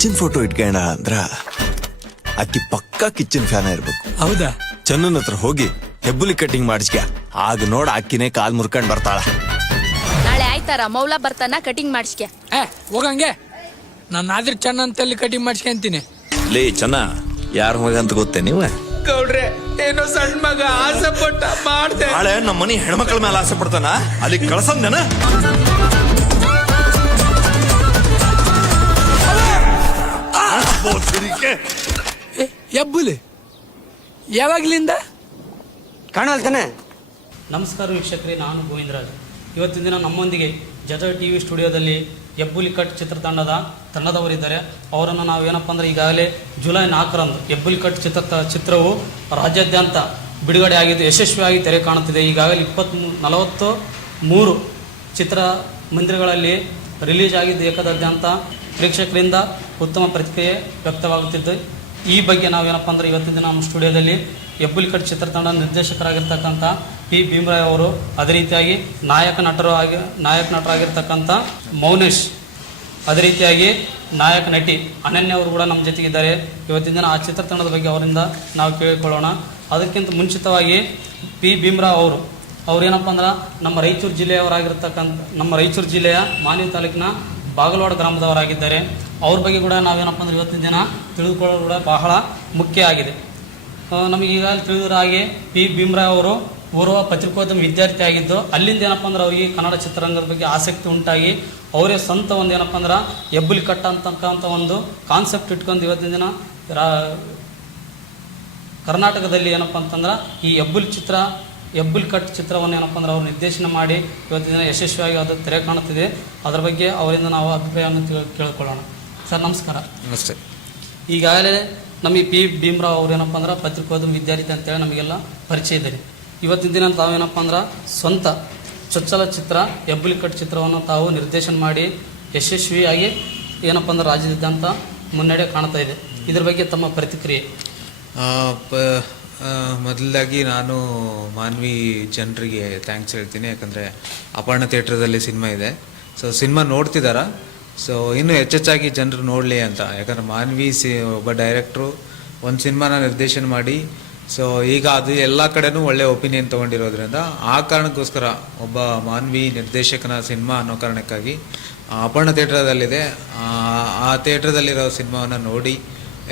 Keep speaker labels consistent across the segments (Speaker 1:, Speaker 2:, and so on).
Speaker 1: Kitchen photo ಇಟ್ಕೋಣ ಅಂದ್ರ ಅಕ್ಕಿ ಪಕ್ಕಾ ಕಿಚನ್ ಫ್ಯಾನ್ ಇರ್ಬೇಕು.
Speaker 2: ಹೌದಾ?
Speaker 1: ಚನ್ನನ್ ಹತ್ರ ಹೋಗಿ ಹೆಬ್ಬುಲಿ ಕಟಿಂಗ್ ಮಾಡಿಸ್ಕ ಆಗ ನೋಡ ಅಕ್ಕಿನೇ ಕಾಲ್ ಮುರ್ಕೊಂಡ್ ಬರ್ತಾಳ.
Speaker 3: ನಾಳೆ ಆಯ್ತಾರ? ಮೌಲ ಬರ್ತಾನ ಕಟಿಂಗ್ ಮಾಡಿಸ್ಕ
Speaker 2: ಏ ಹೋಗಂಗೆ. ನಾನು ಆದ್ರೆ ಚೆನ್ನ ಅಂತಲ್ಲಿ ಕಟಿಂಗ್ ಮಾಡಿಸ್ಕೊಂತೀನಿ
Speaker 1: ಲೇ ಚನ್ನ ಯಾರ ಮಗ ಅಂತ ಗೊತ್ತೇ ನೀವ?
Speaker 2: ಗೌಡ್ರೆ ಏನೋ ಸಣ್ಣ ಮಗ ಆಸೆ ಪಟ್ಟ ಮಾಡ್ದೆ.
Speaker 1: ನಾಳೆ ನಮ್ಮ ಮನಿ ಹೆಣ್ಮಕ್ಳ ಮೇಲೆ ಆಸೆ ಪಡ್ತಾನ ಅಲ್ಲಿ ಕಳ್ಸಂದನ?
Speaker 2: ಎಬ್ಬುಲಿ. ಯಾವಾಗ್ಲಿಂದ?
Speaker 4: ಕಾಣಲ್ತಾನೆ
Speaker 5: ನಮಸ್ಕಾರ ವೀಕ್ಷಕರೇ ನಾನು ಗೋವಿಂದರಾಜ್. ಇವತ್ತಿನ ದಿನ ನಮ್ಮೊಂದಿಗೆ ಜಜ ಟಿ ವಿ ಸ್ಟುಡಿಯೋದಲ್ಲಿ ಎಬ್ಬುಲಿ ಕಟ್ ಚಿತ್ರತಂಡದ ತಂಡದವರಿದ್ದಾರೆ. ಅವರನ್ನು ನಾವು ಏನಪ್ಪ ಅಂದರೆ ಈಗಾಗಲೇ ಜುಲೈ ನಾಲ್ಕರಂದು ಎಬ್ಬುಲಿ ಕಟ್ ಚಿತ್ರ ಚಿತ್ರವು ರಾಜ್ಯಾದ್ಯಂತ ಬಿಡುಗಡೆ ಆಗಿದ್ದು ಯಶಸ್ವಿಯಾಗಿ ತೆರೆ ಕಾಣುತ್ತಿದೆ. ಈಗಾಗಲೇ ಇಪ್ಪತ್ತ್ ನಲವತ್ತು ಮೂರು ಚಿತ್ರ ಮಂದಿರಗಳಲ್ಲಿ ರಿಲೀಸ್ ಆಗಿದ್ದು ಏಕದಾದ್ಯಂತ ಪ್ರೇಕ್ಷಕರಿಂದ ಉತ್ತಮ ಪ್ರತಿಕ್ರಿಯೆ ವ್ಯಕ್ತವಾಗುತ್ತಿದ್ದು, ಈ ಬಗ್ಗೆ ನಾವೇನಪ್ಪ ಅಂದರೆ ಇವತ್ತಿನ ದಿನ ನಮ್ಮ ಸ್ಟುಡಿಯೋದಲ್ಲಿ ಹೆಬ್ಬುಲಿಕಟ್ ಚಿತ್ರತಂಡ ನಿರ್ದೇಶಕರಾಗಿರ್ತಕ್ಕಂಥ ಪಿ. ಭೀಮರಾಯ್ ಅವರು, ಅದೇ ರೀತಿಯಾಗಿ ನಾಯಕ ನಟರು ಆಗಿ, ನಾಯಕ ನಟರಾಗಿರ್ತಕ್ಕಂಥ ಮೌನೇಶ್, ಅದೇ ರೀತಿಯಾಗಿ ನಾಯಕ ನಟಿ ಅನನ್ಯ ಅವರು ಕೂಡ ನಮ್ಮ ಜೊತೆಗಿದ್ದಾರೆ. ಇವತ್ತಿನ ದಿನ ಆ ಚಿತ್ರತಂಡದ ಬಗ್ಗೆ ಅವರಿಂದ ನಾವು ಕೇಳಿಕೊಳ್ಳೋಣ. ಅದಕ್ಕಿಂತ ಮುಂಚಿತವಾಗಿ ಪಿ. ಭೀಮರಾವ್ ಅವರು, ಅವ್ರೇನಪ್ಪ ಅಂದ್ರೆ ನಮ್ಮ ರಾಯಚೂರು ಜಿಲ್ಲೆಯವರಾಗಿರ್ತಕ್ಕಂಥ, ನಮ್ಮ ರಾಯಚೂರು ಜಿಲ್ಲೆಯ ಮಾನ್ವಿ ತಾಲೂಕಿನ ಬಾಗಲವಾಡ ಗ್ರಾಮದವರಾಗಿದ್ದಾರೆ. ಅವ್ರ ಬಗ್ಗೆ ಕೂಡ ನಾವೇನಪ್ಪ ಅಂದ್ರೆ ಇವತ್ತಿನ ದಿನ ತಿಳಿದುಕೊಳ್ಳೋದು ಕೂಡ ಬಹಳ ಮುಖ್ಯ ಆಗಿದೆ. ನಮಗೆ ಈಗಾಗಲೇ ತಿಳಿದಿರೋ ಹಾಗೆ ಪಿ ಭೀಮರಾವ್ ಅವರು ಓರ್ವ ಪತ್ರಿಕೋದ್ಯಮ ವಿದ್ಯಾರ್ಥಿ ಆಗಿದ್ದು, ಅಲ್ಲಿಂದ ಏನಪ್ಪ ಅಂದ್ರೆ ಅವರಿಗೆ ಕನ್ನಡ ಚಿತ್ರರಂಗದ ಬಗ್ಗೆ ಆಸಕ್ತಿ ಉಂಟಾಗಿ ಅವರೇ ಸ್ವಂತ ಒಂದು ಏನಪ್ಪ ಅಂದ್ರೆ ಎಬ್ಬುಲಿ ಕಟ್ಟ ಅಂತಕ್ಕಂಥ ಒಂದು ಕಾನ್ಸೆಪ್ಟ್ ಇಟ್ಕೊಂಡು ಇವತ್ತಿನ ದಿನ ರಾ ಕರ್ನಾಟಕದಲ್ಲಿ ಏನಪ್ಪ ಅಂತಂದ್ರೆ ಈ ಎಬ್ಬುಲಿ ಚಿತ್ರ ಎಬ್ಬುಲ್ ಕಟ್ ಚಿತ್ರವನ್ನು ಏನಪ್ಪ ಅಂದ್ರೆ ಅವರು ನಿರ್ದೇಶನ ಮಾಡಿ ಇವತ್ತಿನ ದಿನ ಯಶಸ್ವಿಯಾಗಿ ಅದು ತೆರೆ ಕಾಣುತ್ತಿದೆ. ಅದರ ಬಗ್ಗೆ ಅವರಿಂದ ನಾವು ಅಭಿಪ್ರಾಯವನ್ನು ತಿಳ್ ಕೇಳ್ಕೊಳ್ಳೋಣ. ಸರ್ ನಮಸ್ಕಾರ.
Speaker 4: ನಮಸ್ತೆ.
Speaker 5: ಈಗಾಗಲೇ ನಮಗೆ ಪಿ ಭೀಮರಾವ್ ಅವ್ರು ಏನಪ್ಪ ಅಂದ್ರೆ ಪತ್ರಿಕೋದ್ಯಮ ವಿದ್ಯಾರ್ಥಿ ಅಂತೇಳಿ ನಮಗೆಲ್ಲ ಪರಿಚಯ ಇದ್ದಾರೆ. ಇವತ್ತಿನ ದಿನ ತಾವೇನಪ್ಪ ಅಂದ್ರೆ ಸ್ವಂತ ಚೊಚ್ಚಲ ಚಿತ್ರ ಎಬ್ಬುಲ್ ಕಟ್ ಚಿತ್ರವನ್ನು ತಾವು ನಿರ್ದೇಶನ ಮಾಡಿ ಯಶಸ್ವಿಯಾಗಿ ಏನಪ್ಪ ಅಂದ್ರೆ ರಾಜ್ಯಾದ್ಯಂತ ಮುನ್ನಡೆ ಕಾಣ್ತಾ ಇದೆ. ಇದ್ರ ಬಗ್ಗೆ ತಮ್ಮ ಪ್ರತಿಕ್ರಿಯೆ.
Speaker 6: ಪ- ಮೊದಲಾಗಿ ನಾನು ಮಾನ್ವಿ ಜನರಿಗೆ ಥ್ಯಾಂಕ್ಸ್ ಹೇಳ್ತೀನಿ, ಯಾಕಂದರೆ ಅಪರ್ಣ ಥಿಯೇಟ್ರದಲ್ಲಿ ಸಿನಿಮಾ ಇದೆ. ಸೊ ಸಿನಿಮಾ ನೋಡ್ತಿದ್ದಾರಾ ಸೊ ಇನ್ನೂ ಹೆಚ್ಚೆಚ್ಚಾಗಿ ಜನರು ನೋಡಲಿ ಅಂತ. ಯಾಕಂದರೆ ಮಾನ್ವಿ ಸಿ, ಒಬ್ಬ ಡೈರೆಕ್ಟ್ರು ಒಂದು ಸಿನಿಮಾನ ನಿರ್ದೇಶನ ಮಾಡಿ ಸೊ ಈಗ ಅದು ಎಲ್ಲ ಕಡೆನೂ ಒಳ್ಳೆ ಒಪಿನಿಯನ್ ತೊಗೊಂಡಿರೋದ್ರಿಂದ, ಆ ಕಾರಣಕ್ಕೋಸ್ಕರ ಒಬ್ಬ ಮಾನ್ವಿ ನಿರ್ದೇಶಕನ ಸಿನಿಮಾ ಅನ್ನೋ ಕಾರಣಕ್ಕಾಗಿ ಅಪರ್ಣ ಥಿಯೇಟ್ರದಲ್ಲಿದೆ. ಆ ಥಿಯೇಟ್ರದಲ್ಲಿರೋ ಸಿನಿಮಾವನ್ನು ನೋಡಿ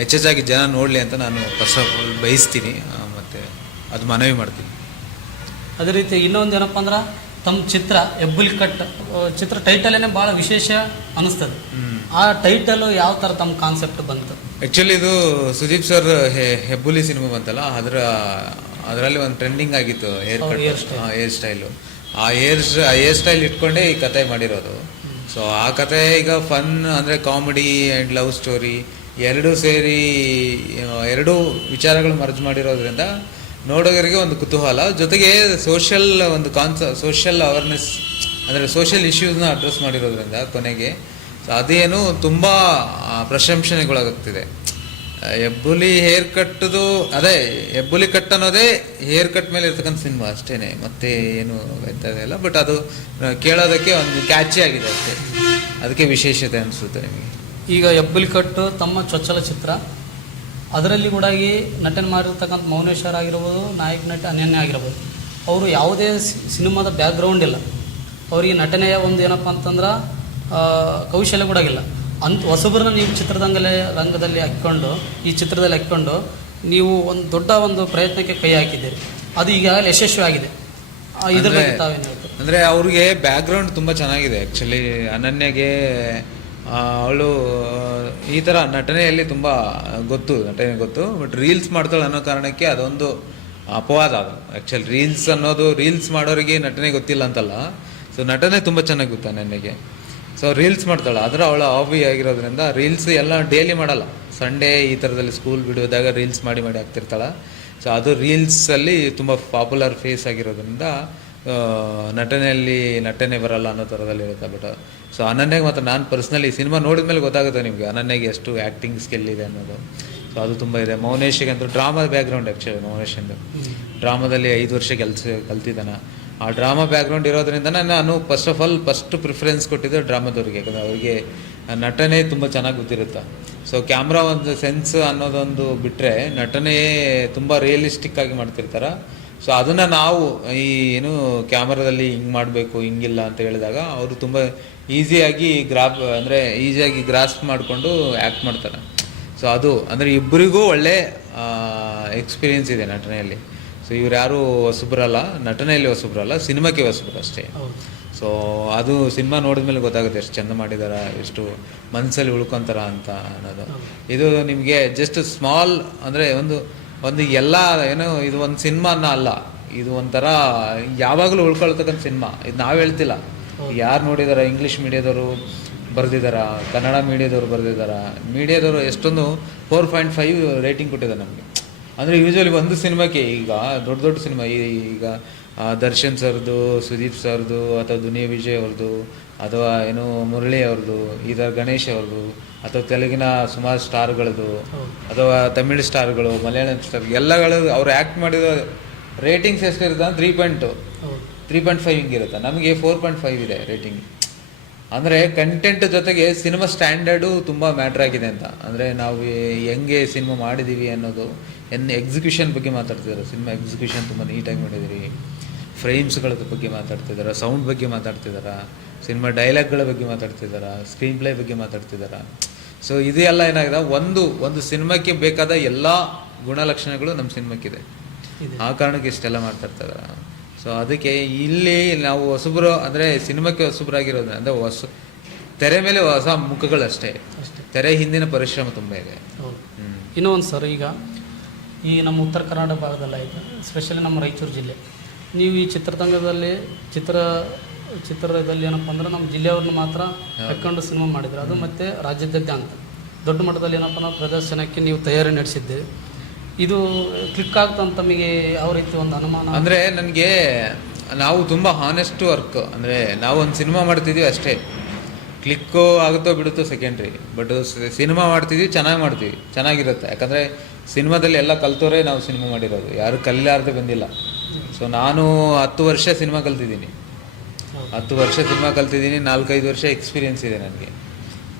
Speaker 6: ಹೆಚ್ಚೆಚ್ಚಾಗಿ ಜನ ನೋಡಲಿ ಅಂತ ನಾನು ಫಸ್ಟ್ ಆಫ್ ಆಲ್ ಬಯಸ್ತೀನಿ. ಮತ್ತು ಅದು ಮನವಿ ಮಾಡ್ತೀನಿ.
Speaker 5: ಅದೇ ರೀತಿ ಇನ್ನೊಂದು ಏನಪ್ಪ ಅಂದ್ರೆ ತಮ್ಮ ಚಿತ್ರ ಎಬ್ಬುಲಿ ಕಟ್ ಆ, ಚಿತ್ರ ಟೈಟಲೇನೆ ಭಾಳ ವಿಶೇಷ ಅನಿಸ್ತದೆ. ಆ ಟೈಟಲ್ ಯಾವ ಥರ ತಮ್ಮ ಕಾನ್ಸೆಪ್ಟ್ ಬಂತು?
Speaker 6: ಆ್ಯಕ್ಚುಲಿ ಇದು ಸುದೀಪ್ ಸರ್ ಹೆಬ್ಬುಲಿ ಸಿನಿಮಾ ಬಂತಲ್ಲ ಅದರ ಅದರಲ್ಲಿ ಒಂದು ಟ್ರೆಂಡಿಂಗ್ ಆಗಿತ್ತು ಹೇರ್ ಕಟ್. ಹೇರ್ ಸ್ಟೈಲು ಆ ಹೇರ್ ಹೇರ್ ಸ್ಟೈಲ್ ಇಟ್ಕೊಂಡೇ ಈ ಕತೆ ಮಾಡಿರೋದು. ಸೊ ಆ ಕತೆ ಈಗ ಫನ್ ಅಂದರೆ ಕಾಮಿಡಿ ಆ್ಯಂಡ್ ಲವ್ ಸ್ಟೋರಿ ಎರಡೂ ಸೇರಿ ಎರಡೂ ವಿಚಾರಗಳು ಮರ್ಜ್ ಮಾಡಿರೋದ್ರಿಂದ ನೋಡೋರಿಗೆ ಒಂದು ಕುತೂಹಲ. ಜೊತೆಗೆ ಸೋಷಿಯಲ್ ಒಂದು ಕಾನ್ಸ ಸೋಷಿಯಲ್ ಅವೇರ್ನೆಸ್ ಅಂದರೆ ಸೋಷಿಯಲ್ ಇಶ್ಯೂಸ್ನ ಅಡ್ರೆಸ್ ಮಾಡಿರೋದ್ರಿಂದ ಕೊನೆಗೆ ಸೊ ಅದೇನು ತುಂಬ ಪ್ರಶಂಸನೆಗೊಳಗಾಗ್ತಿದೆ ಹೆಬ್ಬುಲಿ ಹೇರ್ ಕಟ್ಟದು ಅದೇ, ಹೆಬ್ಬುಲಿ ಕಟ್ ಅನ್ನೋದೇ ಹೇರ್ ಕಟ್ ಮೇಲೆ ಇರ್ತಕ್ಕಂಥ ಸಿನಿಮಾ ಅಷ್ಟೇನೆ. ಮತ್ತೆ ಏನು ಇಲ್ಲ. ಬಟ್ ಅದು ಕೇಳೋದಕ್ಕೆ ಒಂದು ಕ್ಯಾಚಿ ಆಗಿದೆ ಅಷ್ಟೇ. ಅದಕ್ಕೆ ವಿಶೇಷತೆ ಅನಿಸುತ್ತೆ ನಿಮಗೆ.
Speaker 5: ಈಗ ಹೆಬ್ಬುಲಿಕಟ್ಟು ತಮ್ಮ ಚೊಚ್ಚಲ ಚಿತ್ರ. ಅದರಲ್ಲಿ ಕೂಡ ಈ ನಟನೆ ಮಾಡಿರ್ತಕ್ಕಂಥ ಮೌನೇಶ್ವರ್ ಆಗಿರ್ಬೋದು ನಾಯಕ ನಟ ಅನನ್ಯ ಆಗಿರ್ಬೋದು. ಅವರು ಯಾವುದೇ ಸಿನಿಮಾದ ಬ್ಯಾಕ್ಗ್ರೌಂಡ್ ಇಲ್ಲ. ಅವರಿಗೆ ನಟನೆಯ ಒಂದು ಏನಪ್ಪ ಅಂತಂದ್ರೆ ಕೌಶಲ್ಯ ಕೂಡ ಇಲ್ಲ ಅಂತ ಹೊಸಬ್ರನ್ನ ನೀವು ಚಿತ್ರದಂಗಲೇ ರಂಗದಲ್ಲಿ ಹಾಕ್ಕೊಂಡು ಈ ಚಿತ್ರದಲ್ಲಿ ಹಾಕ್ಕೊಂಡು ನೀವು ಒಂದು ದೊಡ್ಡ ಒಂದು ಪ್ರಯತ್ನಕ್ಕೆ ಕೈ ಹಾಕಿದ್ದೀರಿ. ಅದು ಈಗಾಗಲೇ ಯಶಸ್ವಿ ಆಗಿದೆ. ಇದ್ರ ಬಗ್ಗೆ ತಾವೇನು ಹೇಳ್ತೀರಿ?
Speaker 6: ಅಂದರೆ ಅವ್ರಿಗೆ ಬ್ಯಾಕ್ಗ್ರೌಂಡ್ ತುಂಬ ಚೆನ್ನಾಗಿದೆ. ಆ್ಯಕ್ಚುಲಿ ಅನನ್ಯಗೆ ಅವಳು ಈ ಥರ ನಟನೆಯಲ್ಲಿ ತುಂಬ ಗೊತ್ತು ನಟನೆ ಗೊತ್ತು. ಬಟ್ ರೀಲ್ಸ್ ಮಾಡ್ತಾಳೆ ಅನ್ನೋ ಕಾರಣಕ್ಕೆ ಅದೊಂದು ಅಪವಾದ ಅದು. ಆ್ಯಕ್ಚುಲಿ ರೀಲ್ಸ್ ಅನ್ನೋದು ರೀಲ್ಸ್ ಮಾಡೋರಿಗೆ ನಟನೆ ಗೊತ್ತಿಲ್ಲ ಅಂತಲ್ಲ. ಸೊ ನಟನೆ ತುಂಬ ಚೆನ್ನಾಗಿ ಗೊತ್ತಾ ನನಗೆ ಸೊ ರೀಲ್ಸ್ ಮಾಡ್ತಾಳೆ. ಆದರೆ ಅವಳ ಹಾಬಿ ಆಗಿರೋದ್ರಿಂದ ರೀಲ್ಸ್ ಎಲ್ಲ ಡೈಲಿ ಮಾಡಲ್ಲ. ಸಂಡೇ ಈ ಥರದಲ್ಲಿ ಸ್ಕೂಲ್ ಬಿಡುವುದಾಗ ರೀಲ್ಸ್ ಮಾಡಿ ಮಾಡಿ ಆಗ್ತಿರ್ತಾಳೆ ಸೊ ಅದು ರೀಲ್ಸಲ್ಲಿ ತುಂಬ ಪಾಪ್ಯುಲರ್ ಫೇಸ್ ಆಗಿರೋದ್ರಿಂದ ನಟನೆಯಲ್ಲಿ ನಟನೆ ಬರಲ್ಲ ಅನ್ನೋ ಥರದಲ್ಲಿ ಇರುತ್ತೆ ಬಟ್ ಸೊ ಅನನ್ಯಾಗ ಮಾತ್ರ ನಾನು ಪರ್ಸ್ನಲಿ ಸಿನಿಮಾ ನೋಡಿದ ಮೇಲೆ ಗೊತ್ತಾಗುತ್ತೆ ನಿಮಗೆ ಅನನ್ಯಾಗೆ ಎಷ್ಟು ಆ್ಯಕ್ಟಿಂಗ್ ಸ್ಕಿಲ್ ಇದೆ ಅನ್ನೋದು. ಸೊ ಅದು ತುಂಬ ಇದೆ. ಮೌನೇಶಿಗೆ ಅಂತೂ ಡ್ರಾಮಾ ಬ್ಯಾಕ್ಗ್ರೌಂಡ್ ಆ್ಯಕ್ಚುಲಿ ಮೌನೇಶಿಂದು. ಡ್ರಾಮಾದಲ್ಲಿ ಐದು ವರ್ಷ ಕೆಲಸ, ಕಲ್ತಿದ್ದಾನೆ. ಆ ಡ್ರಾಮಾ ಬ್ಯಾಕ್ಗ್ರೌಂಡ್ ಇರೋದ್ರಿಂದ ನಾನು first of all first preference ಕೊಟ್ಟಿದ್ದು ಡ್ರಾಮಾದವ್ರಿಗೆ. ಯಾಕಂದರೆ ಅವರಿಗೆ ನಟನೆ ತುಂಬ ಚೆನ್ನಾಗಿ ಗೊತ್ತಿರುತ್ತೆ. ಸೊ ಕ್ಯಾಮ್ರಾ ಒಂದು ಸೆನ್ಸ್ ಅನ್ನೋದೊಂದು ಬಿಟ್ಟರೆ ನಟನೆಯೇ ತುಂಬ ರಿಯಲಿಸ್ಟಿಕ್ ಆಗಿ ಮಾಡ್ತಿರ್ತಾರೆ. ಸೊ ಅದನ್ನು ನಾವು ಈ ಏನು ಕ್ಯಾಮರಾದಲ್ಲಿ ಹಿಂಗೆ ಮಾಡಬೇಕು ಹಿಂಗಿಲ್ಲ ಅಂತ ಹೇಳಿದಾಗ ಅವರು ತುಂಬ ಈಸಿಯಾಗಿ ಗ್ರಾಪ್ ಅಂದರೆ ಈಸಿಯಾಗಿ ಗ್ರಾಸ್ಪ್ ಮಾಡಿಕೊಂಡು ಆ್ಯಕ್ಟ್ ಮಾಡ್ತಾರೆ. ಸೊ ಅದು ಅಂದರೆ ಇಬ್ಬರಿಗೂ ಒಳ್ಳೆ ಎಕ್ಸ್ಪೀರಿಯನ್ಸ್ ಇದೆ ನಟನೆಯಲ್ಲಿ. ಸೊ ಇವ್ರು ಯಾರು ಹೊಸಬ್ರಲ್ಲ ನಟನೆಯಲ್ಲಿ ಹೊಸಬ್ರಲ್ಲ ಸಿನಿಮಾಕ್ಕೆ ಹೊಸಬ್ರು ಅಷ್ಟೇ. ಸೊ ಅದು ಸಿನಿಮಾ ನೋಡಿದ್ಮೇಲೆ ಗೊತ್ತಾಗುತ್ತೆ ಎಷ್ಟು ಚೆಂದ ಮಾಡಿದಾರ ಎಷ್ಟು ಮನಸ್ಸಲ್ಲಿ ಉಳ್ಕೊಂತಾರ ಅಂತ ಅನ್ನೋದು. ಇದು ನಿಮಗೆ ಜಸ್ಟ್ ಸ್ಮಾಲ್ ಅಂದರೆ ಒಂದು ಒಂದು ಎಲ್ಲ ಏನು ಇದು ಒಂದು ಸಿನಿಮಾನ ಅಲ್ಲ. ಇದು ಒಂಥರ ಯಾವಾಗಲೂ ಉಳ್ಕೊಳ್ತಕ್ಕಂಥ ಸಿನಿಮಾ. ಇದು ನಾವು ಹೇಳ್ತಿಲ್ಲ. ಯಾರು ನೋಡಿದಾರ? ಇಂಗ್ಲೀಷ್ ಮೀಡಿಯಾದವರು ಬರೆದಿದ್ದಾರ ಕನ್ನಡ ಮೀಡಿಯಾದವರು ಬರೆದಿದ್ದಾರ ಮೀಡಿಯಾದವರು ಎಷ್ಟೊಂದು ಫೋರ್ ಪಾಯಿಂಟ್ ಫೈವ್ ರೇಟಿಂಗ್ ಕೊಟ್ಟಿದ್ದಾರೆ ನಮಗೆ. ಅಂದರೆ ಯೂಶ್ವಲಿ ಒಂದು ಸಿನಿಮಾಕ್ಕೆ ಈಗ ದೊಡ್ಡ ದೊಡ್ಡ ಸಿನಿಮಾ ಈಗ ದರ್ಶನ್ ಸರ್ದು ಸುದೀಪ್ ಸರ್ದು ಅಥವಾ ದುನಿಯಾ ವಿಜಯ್ ಅವ್ರದ್ದು ಅಥವಾ ಏನು ಮುರಳಿ ಅವ್ರದ್ದು ಈ ಥರ ಗಣೇಶ್ ಅವ್ರದ್ದು ಅಥವಾ ತೆಲುಗಿನ ಸುಮಾರು ಸ್ಟಾರ್ಗಳದ್ದು ಅಥವಾ ತಮಿಳು ಸ್ಟಾರ್ಗಳು ಮಲಯಾಳಂ ಸ್ಟಾರ್ ಎಲ್ಲಗಳು ಅವ್ರು ಆ್ಯಕ್ಟ್ ಮಾಡಿರೋ ರೇಟಿಂಗ್ಸ್ ಎಷ್ಟಿರುತ್ತೆ three point
Speaker 5: two
Speaker 6: three point five ಹಿಂಗಿರುತ್ತೆ. ನಮಗೆ ಫೋರ್ ಪಾಯಿಂಟ್ ಫೈವ್ ಇದೆ ರೇಟಿಂಗ್ ಅಂದರೆ ಕಂಟೆಂಟ್ ಜೊತೆಗೆ ಸಿನಿಮಾ ಸ್ಟ್ಯಾಂಡರ್ಡು ತುಂಬ ಮ್ಯಾಟ್ರ್ ಆಗಿದೆ ಅಂತ. ಅಂದರೆ ನಾವು ಹೆಂಗೆ ಸಿನಿಮಾ ಮಾಡಿದ್ದೀವಿ ಅನ್ನೋದು ಎನ್ ಎಕ್ಸಿಕ್ಯೂಷನ್ ಬಗ್ಗೆ ಮಾತಾಡ್ತಿದ್ದಾರೆ ಸಿನಿಮಾ ಎಕ್ಸಿಕ್ಯೂಷನ್ ತುಂಬ ನೀಟಾಗಿ ಮಾಡಿದ್ದೀರಿ ಫ್ರೇಮ್ಸ್ಗಳ ಬಗ್ಗೆ ಮಾತಾಡ್ತಿದ್ದಾರೆ ಸೌಂಡ್ ಬಗ್ಗೆ ಮಾತಾಡ್ತಿದ್ದಾರೆ ಸಿನಿಮಾ ಡೈಲಾಗ್ಗಳ ಬಗ್ಗೆ ಮಾತಾಡ್ತಿದ್ದಾರಾ? ಸ್ಕ್ರೀನ್ ಪ್ಲೇ ಬಗ್ಗೆ ಮಾತಾಡ್ತಿದ್ದಾರಾ? ಸೊ ಇದೆಲ್ಲ ಏನಾಗಿದೆ? ಒಂದು ಒಂದು ಸಿನಿಮಾಕ್ಕೆ ಬೇಕಾದ ಎಲ್ಲ ಗುಣಲಕ್ಷಣಗಳು ನಮ್ಮ ಸಿನಿಮಾಕ್ಕಿದೆ.
Speaker 5: ಇದೆ.
Speaker 6: ಆ ಕಾರಣಕ್ಕೆ ಇಷ್ಟೆಲ್ಲ ಮಾತಾಡ್ತಾರೆ ಸೊ ಅದಕ್ಕೆ ಇಲ್ಲಿ ನಾವು ಹೊಸಬ್ರು ಅಂದರೆ ಸಿನಿಮಾಕ್ಕೆ ಹೊಸಬ್ರಾಗಿರೋದು ಅಂದರೆ ಹೊಸ ತೆರೆ ಮೇಲೆ ಹೊಸ ಮುಖಗಳಷ್ಟೇ
Speaker 5: ಅಷ್ಟೇ.
Speaker 6: ತೆರೆ ಹಿಂದಿನ ಪರಿಶ್ರಮ ತುಂಬ ಇದೆ.
Speaker 5: ಇನ್ನೂ ಒಂದು ಸರ್ ಈಗ ಈ ನಮ್ಮ ಉತ್ತರ ಕರ್ನಾಟಕ ಭಾಗದಲ್ಲಾಯಿತು ಸ್ಪೆಷಲಿ ನಮ್ಮ ರಾಯಚೂರು ಜಿಲ್ಲೆ. ನೀವು ಈ ಚಿತ್ರತಂಗದಲ್ಲಿ ಚಿತ್ರ ಚಿತ್ರದಲ್ಲಿ ಏನಪ್ಪ ಅಂದ್ರೆ ನಮ್ಮ ಜಿಲ್ಲೆಯವ್ರನ್ನ ಮಾತ್ರ ಹಾಕೊಂಡು ಸಿನಿಮಾ ಮಾಡಿದ್ರು. ಅದು ಮತ್ತು ರಾಜ್ಯಾದ್ಯಂತ ದೊಡ್ಡ ಮಟ್ಟದಲ್ಲಿ ಏನಪ್ಪ ನಾವು ಪ್ರದರ್ಶನಕ್ಕೆ ನೀವು ತಯಾರಿ ನಡೆಸಿದ್ದೆ. ಇದು ಕ್ಲಿಕ್ ಆಗ್ತಂತ ತಮಗೆ ಯಾವ ರೀತಿ ಒಂದು ಅನುಮಾನ?
Speaker 6: ಅಂದರೆ ನನಗೆ ನಾವು ತುಂಬ ಹಾನೆಸ್ಟ್ ವರ್ಕ್ ಅಂದರೆ ನಾವು ಒಂದು ಸಿನಿಮಾ ಮಾಡ್ತಿದ್ದೀವಿ ಅಷ್ಟೇ. ಕ್ಲಿಕ್ಕು ಆಗುತ್ತೋ ಬಿಡುತ್ತೋ ಸೆಕೆಂಡ್ರಿ ಬಟ್ ಸಿನಿಮಾ ಮಾಡ್ತಿದ್ವಿ ಚೆನ್ನಾಗಿ ಮಾಡ್ತೀವಿ ಚೆನ್ನಾಗಿರುತ್ತೆ. ಯಾಕಂದರೆ ಸಿನಿಮಾದಲ್ಲಿ ಎಲ್ಲ ಕಲ್ತೋರೇ ನಾವು ಸಿನಿಮಾ ಮಾಡಿರೋದು. ಯಾರು ಕಲಿಲಾರ್ದೆ ಬಂದಿಲ್ಲ. ಸೊ ನಾನು ಹತ್ತು ವರ್ಷ ಸಿನಿಮಾ ಕಲ್ತಿದ್ದೀನಿ. ಹತ್ತು ವರ್ಷ ಸಿನಿಮಾ ಕಲ್ತಿದ್ದೀನಿ ನಾಲ್ಕೈದು ವರ್ಷ ಎಕ್ಸ್ಪೀರಿಯೆನ್ಸ್ ಇದೆ ನನಗೆ.